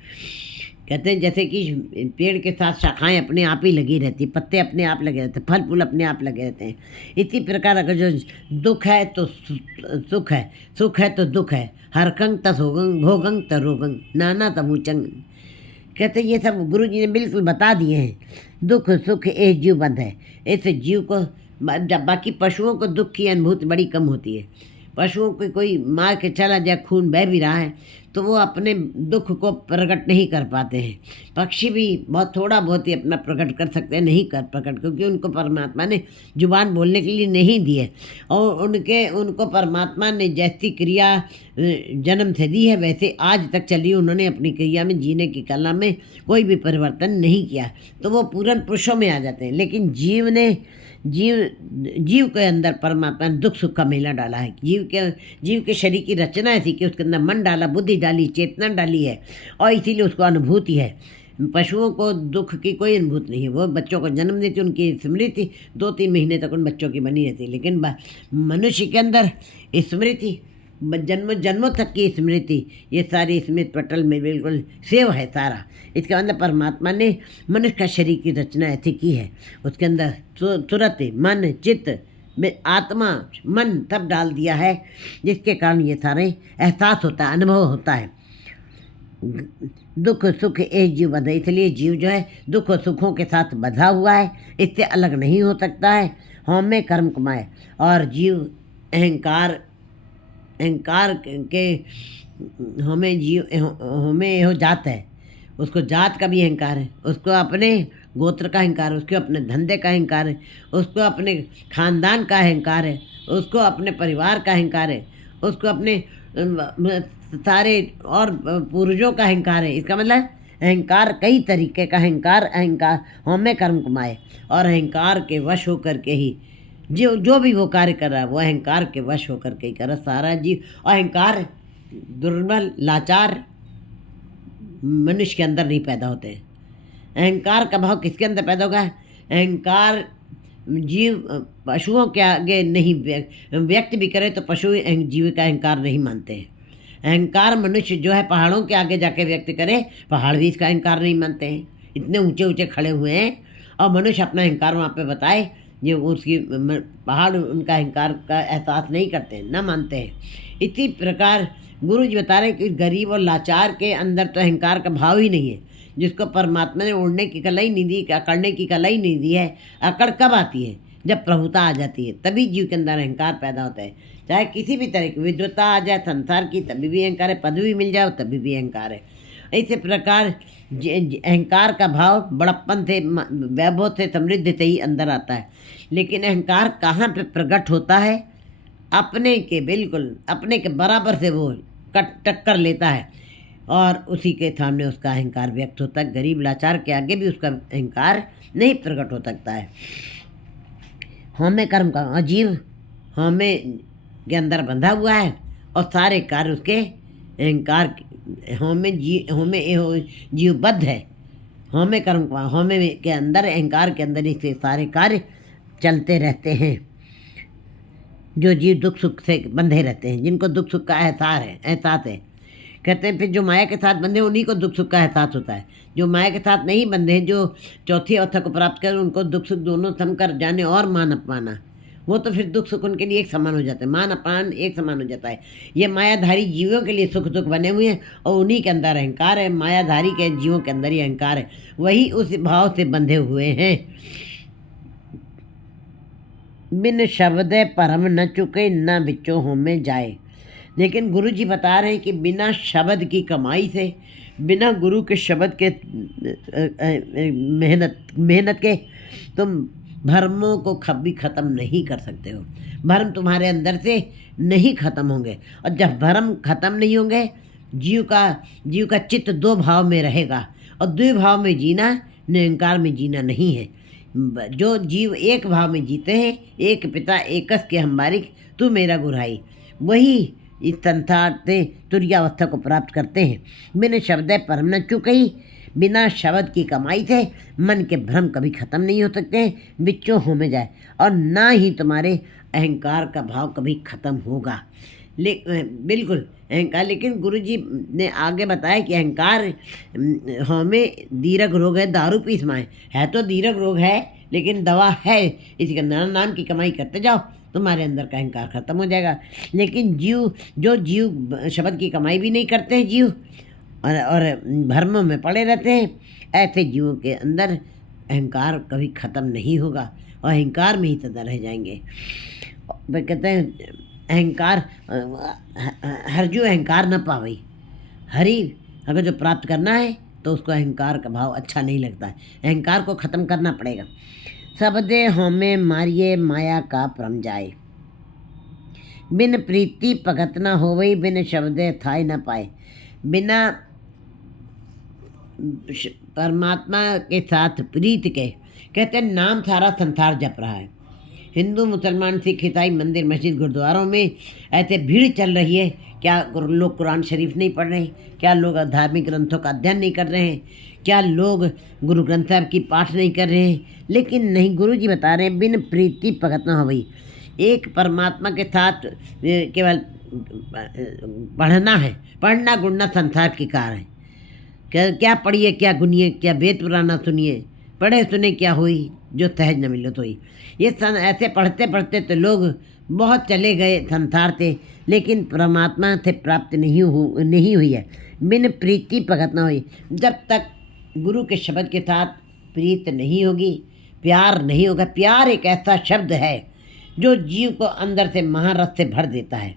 कहते हैं जैसे कि पेड़ के साथ शाखाएं अपने आप ही लगी रहती, पत्ते अपने आप लगे रहते, फल फूल अपने आप लगे रहते हैं। इसी प्रकार अगर जो दुख है तो सुख है, सुख है तो दुख है। हरकंग तसोगंग भोगंग तरोगंग नाना तमूचंग। कहते ये सब गुरु जी ने बिल्कुल बता दिए हैं। दुख सुख एक जीव बंध है। इस जीव को जब बाकी पशुओं को दुख की अनुभूति बड़ी कम होती है। पशुओं को कोई मार के चला जाए, खून बह भी रहा है तो वो अपने दुख को प्रकट नहीं कर पाते हैं। पक्षी भी बहुत थोड़ा बहुत ही अपना प्रकट कर सकते हैं, नहीं कर प्रकट, क्योंकि उनको परमात्मा ने जुबान बोलने के लिए नहीं दी है। और उनको परमात्मा ने जैसी क्रिया जन्म से दी है वैसे आज तक चली, उन्होंने अपनी क्रिया में जीने की कला में कोई भी परिवर्तन नहीं किया, तो वो पूर्ण पुरुषों में आ जाते हैं। लेकिन जीव के अंदर परमात्मा ने दुख सुख का मेला डाला है। जीव के शरीर की रचना ऐसी कि उसके अंदर मन डाला, बुद्धि डाली, चेतना डाली है, और इसीलिए उसको अनुभूति है। पशुओं को दुख की कोई अनुभूति नहीं है। वो बच्चों को जन्म देती, उनकी स्मृति 2-3 महीने तक उन बच्चों की बनी रहती है। लेकिन मनुष्य के अंदर स्मृति, जन्मों तक की स्मृति, ये सारी स्मृति पटल में बिल्कुल सेव है सारा। इसके अंदर परमात्मा ने मनुष्य का शरीर की रचना ऐसी की है। उसके अंदर तुरंत मन, चित्त, आत्मा, मन सब डाल दिया है, जिसके कारण ये सारे एहसास होता है, अनुभव होता है। दुख सुख एक जीव बंधा, इसलिए जीव जो है दुख और सुखों के साथ बंधा हुआ है, इससे अलग नहीं हो सकता है। हमें कर्म कमाए। और जीव अहंकार के हमें यहो जात है, उसको जात का भी अहंकार है, उसको अपने गोत्र का अहंकार है, उसको अपने धंधे का अहंकार है, उसको अपने खानदान का अहंकार है, उसको अपने परिवार का अहंकार है, उसको अपने सारे और पूर्वजों का अहंकार है। इसका मतलब अहंकार कई तरीके का अहंकार हमें कर्म कमाए। और अहंकार के वश होकर के ही जो भी वो कार्य कर रहा है वो अहंकार के वश होकर के ही कर रहा सारा जीव। अहंकार दुर्बल लाचार मनुष्य के अंदर नहीं पैदा होते हैं। अहंकार का भाव किसके अंदर पैदा होगा? अहंकार जीव पशुओं के आगे नहीं व्यक्त भी करे तो पशु जीव का अहंकार नहीं मानते हैं। अहंकार मनुष्य जो है पहाड़ों के आगे जाके व्यक्त करे, पहाड़ भी इसका अहंकार नहीं मानते हैं। इतने ऊंचे ऊंचे खड़े हुए हैं और मनुष्य अपना अहंकार वहाँ पे बताए, ये उसकी पहाड़ उनका अहंकार का एहसास नहीं करते हैं, न मानते हैं। इसी प्रकार गुरु जी बता रहे हैं कि गरीब और लाचार के अंदर तो अहंकार का भाव ही नहीं है। जिसको परमात्मा ने उड़ने की कला ही नहीं दी, अकड़ने की कला ही नहीं दी है। अकड़ कब आती है? जब प्रभुता आ जाती है, तभी जीव के अंदर अहंकार पैदा होता है। चाहे किसी भी तरह की विद्वता आ जाए संसार की, तभी भी अहंकार है। पदवी मिल जाए तभी भी अहंकार है। इसी प्रकार अहंकार का भाव बड़प्पन से, वैभव से, समृद्धि से ही अंदर आता है। लेकिन अहंकार कहाँ पे प्रकट होता है? अपने के बिल्कुल अपने के बराबर से वो टक्कर लेता है और उसी के सामने उसका अहंकार व्यक्त होता है। गरीब लाचार के आगे भी उसका अहंकार नहीं प्रकट हो सकता है। हमें कर्म का अजीव हमें के अंदर बंधा हुआ है और सारे कार्य उसके अहंकार हमें जीवबद्ध है। हमें कर्म का हमें के अंदर अहंकार के अंदर ही से सारे कार्य चलते रहते हैं। जो जीव दुख सुख से बंधे रहते हैं, जिनको दुख सुख का एहसास है, कहते हैं फिर जो माया के साथ बंधे उन्हीं को दुख सुख का एहसास होता है। जो माया के साथ नहीं बंधे, जो चौथी अवस्था को प्राप्त कर, उनको दुख सुख दोनों थम कर जाने और मान अपमाना, वो तो फिर दुख सुख उनके लिए एक समान हो जाता है, मान अपमान एक समान हो जाता है। ये मायाधारी जीवों के लिए सुख दुख बने हुए हैं और उन्हीं के अंदर अहंकार है। मायाधारी के जीवों के अंदर ही अहंकार है, वही उस भाव से बंधे हुए हैं। बिन शब्द परम न चुके न बिचो हो में जाए। लेकिन गुरु जी बता रहे हैं कि बिना शब्द की कमाई से, बिना गुरु के शब्द के मेहनत के तुम भरमों को कभी ख़त्म नहीं कर सकते हो। भरम तुम्हारे अंदर से नहीं ख़त्म होंगे, और जब भरम ख़त्म नहीं होंगे, जीव का चित्त दो भाव में रहेगा, और द्वि भाव में जीना निरंकार में जीना नहीं है। जो जीव एक भाव में जीते हैं, एक पिता एकस के हम बारिक तू मेरा गुराई, वही इस संसार से तुर्यावस्था को प्राप्त करते हैं। बिन शब्द परम न चुकई, बिना शब्द की कमाई से मन के भ्रम कभी ख़त्म नहीं हो सकते, बिच्चो हो में जाए, और ना ही तुम्हारे अहंकार का भाव कभी ख़त्म होगा। बिल्कुल अहंकार। लेकिन गुरु जी ने आगे बताया कि अहंकार हमें दीर्घ रोग है, दारू पी समाए है तो दीर्घ रोग है, लेकिन दवा है। इसका नाम की कमाई करते जाओ, तुम्हारे अंदर का अहंकार खत्म हो जाएगा। लेकिन जीव शब्द की कमाई भी नहीं करते हैं, जीव और भ्रम में पड़े रहते हैं, ऐसे जीवों के अंदर अहंकार कभी ख़त्म नहीं होगा और अहंकार में ही सदा रह जाएंगे। वे कहते हैं अहंकार हरजू अहंकार न पावई। हरि अगर जो प्राप्त करना है तो उसको अहंकार का भाव अच्छा नहीं लगता है, अहंकार को ख़त्म करना पड़ेगा। सबदे होमे मारिए माया का परम जाए, बिन प्रीति भगत न होवई, बिन शब्दे थाई न पाए। बिना परमात्मा के साथ प्रीत के, कहते हैं नाम सारा संसार जप रहा है। हिंदू मुसलमान सिख ईसाई मंदिर मस्जिद गुरुद्वारों में ऐसे भीड़ चल रही है। क्या लोग कुरान शरीफ नहीं पढ़ रहे हैं? क्या लोग धार्मिक ग्रंथों का अध्ययन नहीं कर रहे हैं? क्या लोग गुरु ग्रंथ साहब की पाठ नहीं कर रहे हैं? लेकिन नहीं, गुरु जी बता रहे हैं बिन प्रीति भगत न होवई। एक परमात्मा के साथ केवल पढ़ना है, पढ़ना गुणना संसार की कार है। क्या पढ़िए क्या गुनिए, क्या वेद पुराना सुनिए, पढ़े सुने क्या हुई, जो सहज न मिलो तो ही। ये ऐसे पढ़ते पढ़ते तो लोग बहुत चले गए संसार से, लेकिन परमात्मा से प्राप्त नहीं हुई है। बिन प्रीति भगत न हुई। जब तक गुरु के शब्द के साथ प्रीत नहीं होगी, प्यार नहीं होगा। प्यार एक ऐसा शब्द है जो जीव को अंदर से महारस से भर देता है।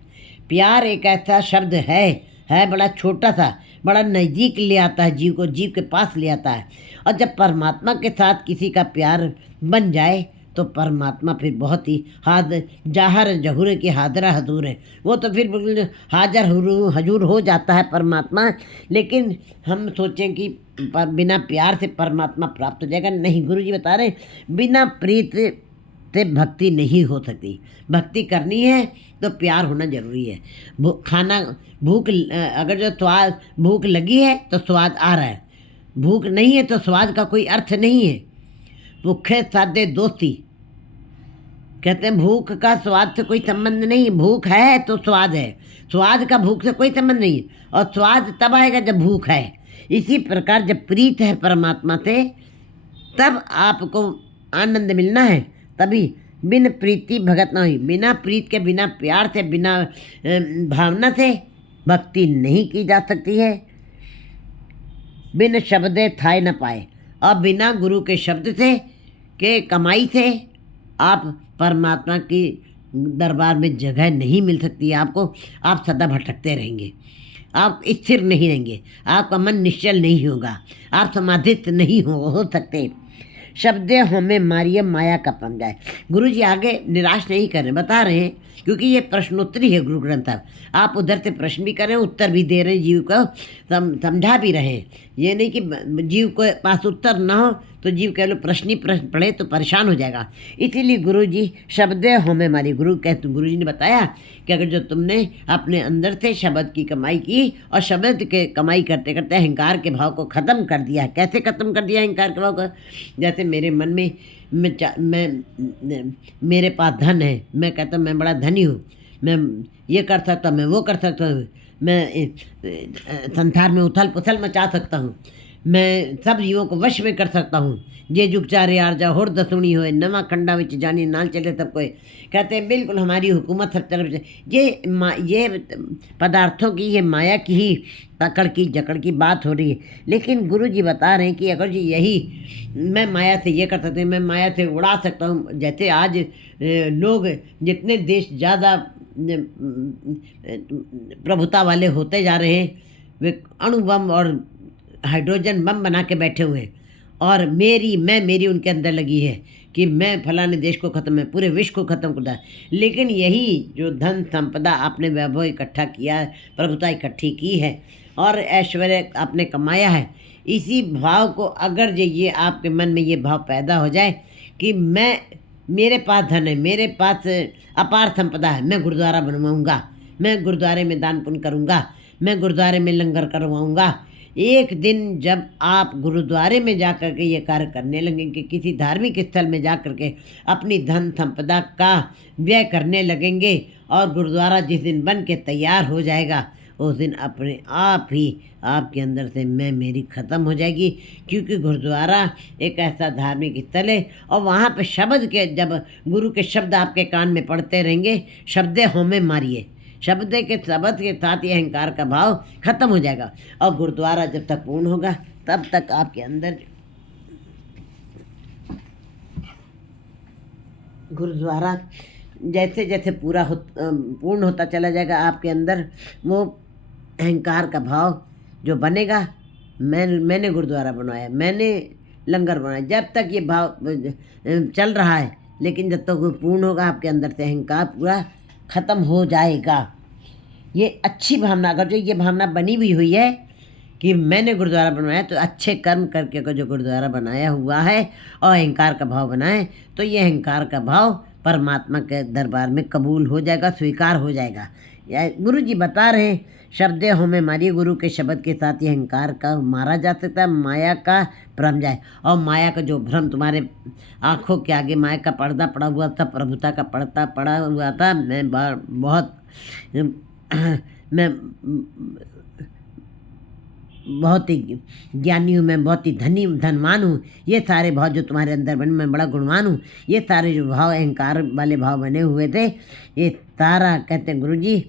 प्यार एक ऐसा शब्द है बड़ा छोटा सा, बड़ा नज़दीक ले आता है जीव को, जीव के पास ले आता है। और जब परमात्मा के साथ किसी का प्यार बन जाए तो परमात्मा फिर बहुत ही जाहर जहूर की हाजरा हजूर है, वो तो फिर बिल्कुल हाजर हजूर हो जाता है परमात्मा। लेकिन हम सोचें कि बिना प्यार से परमात्मा प्राप्त हो जाएगा, नहीं। गुरु जी बता रहे बिना प्रीत से भक्ति नहीं हो सकती। भक्ति करनी है तो प्यार होना जरूरी है। अगर जो स्वाद भूख लगी है तो स्वाद आ रहा है, भूख नहीं है तो स्वाद का कोई अर्थ नहीं है। भूखे सादे दोस्ती, कहते हैं भूख का स्वाद से कोई संबंध नहीं। भूख है तो स्वाद है, स्वाद का भूख से कोई संबंध नहीं, और स्वाद तब आएगा जब भूख है। इसी प्रकार जब प्रीत है परमात्मा से, तब आपको आनंद मिलना है। तभी बिन प्रीति भगत न हुई। बिना प्रीत के, बिना प्यार से, बिना भावना से भक्ति नहीं की जा सकती है। बिन शब्दे थाए न पाए, और बिना गुरु के शब्द से के कमाई से आप परमात्मा की दरबार में जगह नहीं मिल सकती है आपको। आप सदा भटकते रहेंगे, आप स्थिर नहीं रहेंगे, आपका मन निश्चल नहीं होगा, आप समाधित नहीं हो सकते। शब्दे हमें मारिए माया का परम जाए। गुरु जी आगे निराश नहीं कर रहे, बता रहे हैं क्योंकि ये प्रश्नोत्तरी है गुरु ग्रंथ साहब। आप उधर से प्रश्न भी कर रहे हैं, उत्तर भी दे रहे हैं, जीव को समझा भी रहे हैं। ये नहीं कि जीव को पास उत्तर ना हो तो जीव केवल प्रश्न ही प्रश्न पढ़े तो परेशान हो जाएगा। इसीलिए गुरु जी शब्द हो में हमारी गुरु जी ने बताया कि अगर जो तुमने अपने अंदर से शब्द की कमाई की और शब्द के कमाई करते करते अहंकार के भाव को ख़त्म कर दिया। कैसे ख़त्म कर दिया अहंकार के भाव को? जैसे मेरे मन में मैं मेरे पास धन है, मैं कहता हूँ मैं बड़ा धनी हूँ, मैं ये कर सकता हूँ, मैं वो कर सकता हूँ, मैं संसार में उथल पुथल मचा सकता हूँ, मैं सब जीवों को वश में कर सकता हूँ। जे जुग चारे आर जा होर दसुणी होए, नवा खंडा विच जानी नाल चले सब कोई। कहते हैं बिल्कुल हमारी हुकूमत सब तरफ से। ये पदार्थों की, ये माया की ही पकड़ की जकड़ की बात हो रही है। लेकिन गुरु जी बता रहे हैं कि अगर जी यही मैं माया से ये कर सकते हैं, मैं माया से उड़ा सकता हूँ। जैसे आज लोग जितने देश ज़्यादा प्रभुता वाले होते जा रहे हैं, वे अणु बम और हाइड्रोजन बम बना के बैठे हुए हैं और मेरी उनके अंदर लगी है कि मैं फलाने देश को ख़त्म है, पूरे विश्व को ख़त्म कर दिया। लेकिन यही जो धन संपदा आपने वैभव इकट्ठा किया, प्रभुता इकट्ठी की है और ऐश्वर्य आपने कमाया है, इसी भाव को अगर ये आपके मन में ये भाव पैदा हो जाए कि मेरे पास धन है, मेरे पास अपार संपदा है, मैं गुरुद्वारा बनवाऊँगा, मैं गुरुद्वारे में दान पुण्य करूँगा, मैं गुरुद्वारे में लंगर करवाऊँगा। एक दिन जब आप गुरुद्वारे में जा कर के ये कार्य करने लगेंगे, किसी धार्मिक स्थल में जा कर के अपनी धन संपदा का व्यय करने लगेंगे और गुरुद्वारा जिस दिन बन के तैयार हो जाएगा, उस दिन अपने आप ही आपके अंदर से मेरी ख़त्म हो जाएगी। क्योंकि गुरुद्वारा एक ऐसा धार्मिक स्थल है और वहाँ पे शब्द के, जब गुरु के शब्द आपके कान में पड़ते रहेंगे, शब्द हो में मारिए, शब्द के शब्द के साथ ही अहंकार का भाव खत्म हो जाएगा। और गुरुद्वारा जब तक पूर्ण होगा तब तक आपके अंदर गुरुद्वारा जैसे जैसे पूर्ण होता चला जाएगा, आपके अंदर वो अहंकार का भाव जो बनेगा, मैंने गुरुद्वारा बनवाया, मैंने लंगर बनाया, जब तक ये भाव चल रहा है, लेकिन जब तक वो पूर्ण होगा आपके अंदर से अहंकार पूरा ख़त्म हो जाएगा। ये अच्छी भावना, अगर जो ये भावना बनी भी हुई है कि मैंने गुरुद्वारा बनवाया, तो अच्छे कर्म करके अगर जो गुरुद्वारा बनाया हुआ है और अहंकार का भाव बनाए, तो ये अहंकार का भाव परमात्मा के दरबार में कबूल हो जाएगा, स्वीकार हो जाएगा। गुरु जी बता रहे हैं शब्द हो में मारिए, गुरु के शब्द के साथ ही अहंकार का मारा जा सकता है, माया का भ्रम जाए। और माया का जो भ्रम तुम्हारे आँखों के आगे माया का पर्दा पड़ा हुआ था, प्रभुता का पर्दा पड़ा हुआ था, मैं बहुत ही ज्ञानी हूँ, मैं बहुत ही धनवान हूँ, ये सारे भाव जो तुम्हारे अंदर बने, मैं बड़ा गुणवान हूँ, ये सारे जो भाव अहंकार वाले भाव बने हुए थे, ये सारा कहते हैं गुरु जी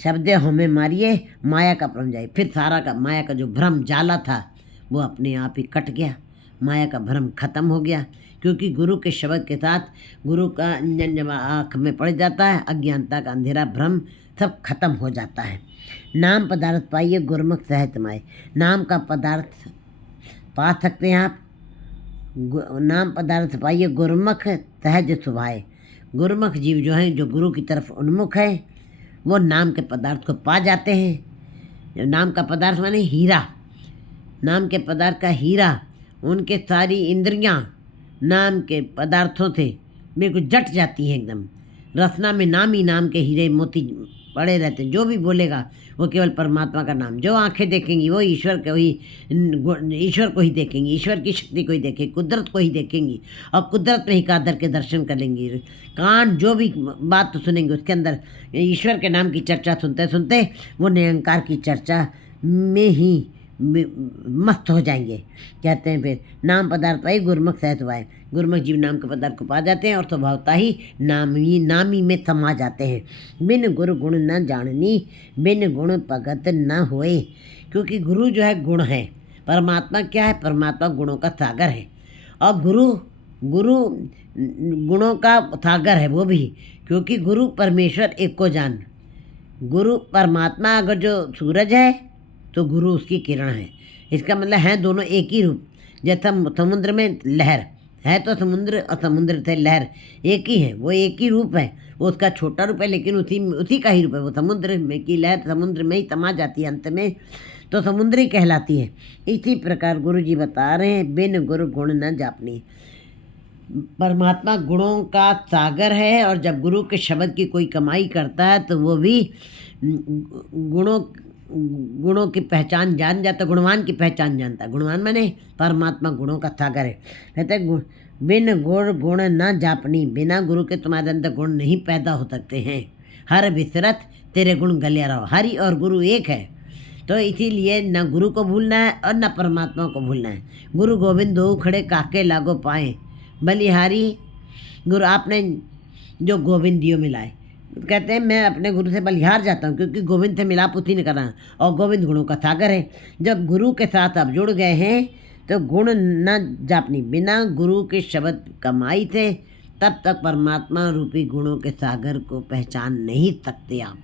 शब्द हो में मारिए, माया का भ्रम जाए। फिर सारा का माया का जो भ्रम जाला था वो अपने आप ही कट गया, माया का भ्रम खत्म हो गया। क्योंकि गुरु के शब्द के साथ गुरु का अंजन जब आँख में पड़ जाता है, अज्ञानता का अंधेरा भ्रम सब खत्म हो जाता है। नाम पदार्थ पाइए गुरमुख सहज समाए। नाम का पदार्थ पा सकते हैं आप, नाम पदार्थ पाइए गुरमुख सहज सुभाए। गुरमुख जीव जो हैं, जो गुरु की तरफ उन्मुख है, वो नाम के पदार्थ को पा जाते हैं। नाम का पदार्थ माने हीरा, नाम के पदार्थ का हीरा, उनके सारी इंद्रियां नाम के पदार्थों से बिल्कुल जट जाती हैं एकदम। रसना में नाम ही नाम के हीरे मोती पड़े रहते हैं। जो भी बोलेगा वो केवल परमात्मा का नाम। जो आंखें देखेंगी वो ईश्वर को ही देखेंगी, ईश्वर की शक्ति को ही देखेंगी, कुदरत को ही देखेंगी और कुदरत में ही कादर के दर्शन कर लेंगी। कान जो भी बात तो सुनेंगे उसके अंदर ईश्वर के नाम की चर्चा सुनते सुनते वो निरंकार की चर्चा में ही मस्त हो जाएंगे। कहते हैं फिर नाम पदार्थ पाई गुरमुख सहज सुभाए। गुरमुख जीव नाम के पदार्थ को पा जाते हैं और स्वभावता ही नामी में समा जाते हैं। बिन गुरु गुण न जाननी, बिन गुण भगत न होए। क्योंकि गुरु जो है गुण है, परमात्मा क्या है, परमात्मा गुणों का सागर है और गुरु गुणों का सागर है वो भी। क्योंकि गुरु परमेश्वर एक को जान। गुरु परमात्मा अगर जो सूरज है तो गुरु उसकी किरण है। इसका मतलब है दोनों एक ही रूप। जैसा समुद्र में लहर है तो समुद्र और समुद्र थे लहर, एक ही है, वो एक ही रूप है। वो उसका छोटा रूप है लेकिन उसी का ही रूप है। वो समुद्र में की लहर समुद्र में ही समा जाती है, अंत में तो समुद्र ही कहलाती है। इसी प्रकार गुरु जी बता रहे हैं, बिन गुरु गुण न जापनी। परमात्मा गुणों का सागर है, और जब गुरु के शब्द की कोई कमाई करता है तो वो भी गुणों की पहचान जान जाता, गुणवान की पहचान जानता है। गुणवान माने परमात्मा गुणों का सागर है। कहते बिन गुण न जापनी, बिना गुरु के तुम्हारे अंदर गुण नहीं पैदा हो सकते हैं। हर विसरत तेरे गुण गलिया रहो। हरि और गुरु एक है, तो इसीलिए न गुरु को भूलना है और न परमात्मा को भूलना है। गुरु गोविंद दो खड़े काके लागो पाए, बलिहारी गुरु आपने जो गोविंद दियो मिलाए। कहते हैं मैं अपने गुरु से बलिहार जाता हूँ, क्योंकि गोविंद से मिलाप उसी ने करना, और गोविंद गुणों का सागर है। जब गुरु के साथ आप जुड़ गए हैं तो गुण न जापनी, बिना गुरु के शब्द कमाई थे तब तक परमात्मा रूपी गुणों के सागर को पहचान नहीं सकते आप।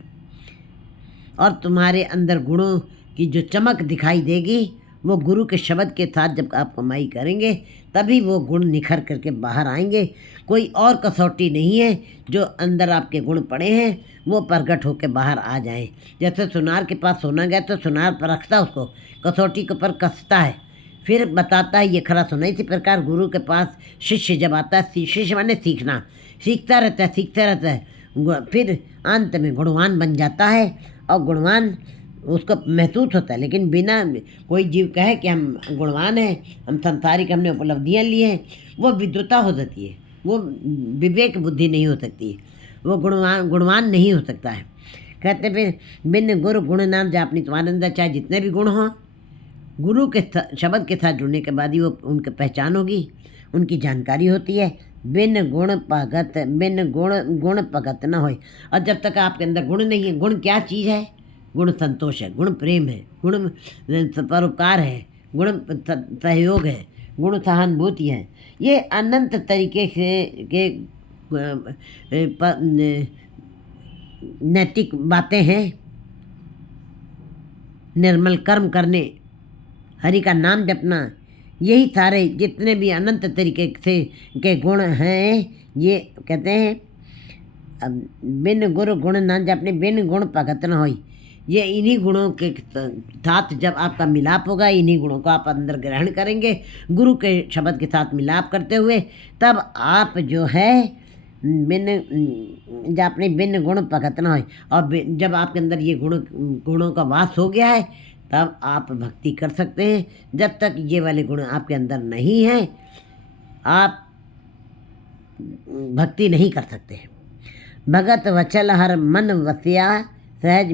और तुम्हारे अंदर गुणों की जो चमक दिखाई देगी वो गुरु के शब्द के साथ जब आप कमाई करेंगे तभी वो गुण निखर करके बाहर आएंगे। कोई और कसौटी नहीं है जो अंदर आपके गुण पड़े हैं वो प्रकट होकर बाहर आ जाएं। जैसे सुनार के पास सोना गया तो सुनार परखता उसको, कसौटी के ऊपर कसता है, फिर बताता है ये खरा सोना। इसी प्रकार गुरु के पास शिष्य जब आता है, शिष्य माने सीखना, सीखता रहता है, फिर अंत में गुणवान बन जाता है। और गुणवान उसको महसूस होता है, लेकिन बिना कोई जीव कहे कि हम गुणवान हैं, हम संसारिक हमने उपलब्धियाँ ली हैं, वो विद्वता हो जाती है, वो विवेक बुद्धि नहीं हो सकती है, वो गुणवान नहीं हो सकता है। कहते फिर बिन गुरु गुण नाम जापनी, तुम्हारे अंदर चाहे जितने भी गुण हों, गुरु के शब्द के साथ जुड़ने के बाद ही वो उनकी पहचान होगी, उनकी जानकारी होती है। बिन गुण पगत न होए। और जब तक आपके अंदर गुण नहीं है, गुण क्या चीज़ है? गुण संतोष है, गुण प्रेम है, गुण परोपकार है, गुण सहयोग है, गुण सहानुभूति है। ये अनंत तरीके से के नैतिक बातें हैं। निर्मल कर्म करने, हरि का नाम जपना, यही सारे जितने भी अनंत तरीके से के गुण हैं, ये कहते हैं बिन गुरु गुण न जापने, बिन गुण भगत न होई। ये इन्हीं गुणों के साथ जब आपका मिलाप होगा, इन्हीं गुणों को आप अंदर ग्रहण करेंगे गुरु के शब्द के साथ मिलाप करते हुए, तब आप जो है जापने बिन गुण भगत न होई। और जब आपके अंदर ये गुणों का वास हो गया है तब आप भक्ति कर सकते हैं। जब तक ये वाले गुण आपके अंदर नहीं हैं आप भक्ति नहीं कर सकते। भगत वचल हर मन वसिया, सहज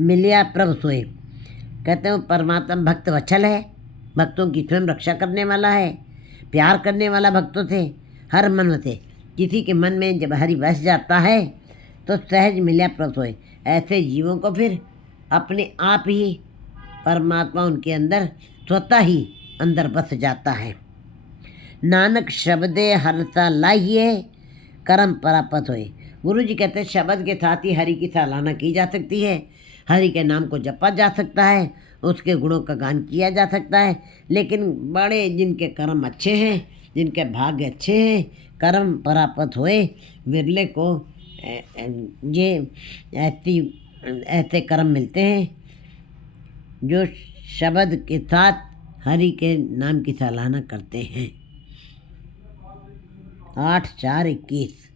मिलिया प्रभु सोए। कहते हैं परमात्मा भक्त वचल है, भक्तों की स्वयं रक्षा करने वाला है, प्यार करने वाला भक्तों से हर मन वसे। किसी के मन में जब हरि बस जाता है तो सहज मिलिया प्रभु सोए। ऐसे जीवों को फिर अपने आप ही परमात्मा उनके अंदर स्वतः ही अंदर बस जाता है। नानक शब्दे हरता लाइए, कर्म परापत होए। गुरु जी कहते हैं शब्द के साथ ही हरि की सराहना की जा सकती है, हरि के नाम को जपा जा सकता है, उसके गुणों का गान किया जा सकता है। लेकिन बड़े जिनके कर्म अच्छे हैं, जिनके भाग्य अच्छे हैं, कर्म परापत होए, विरले को ये ऐसे कर्म मिलते हैं जो शब्द के साथ हरि के नाम की सराहना करते हैं। 8/4/21।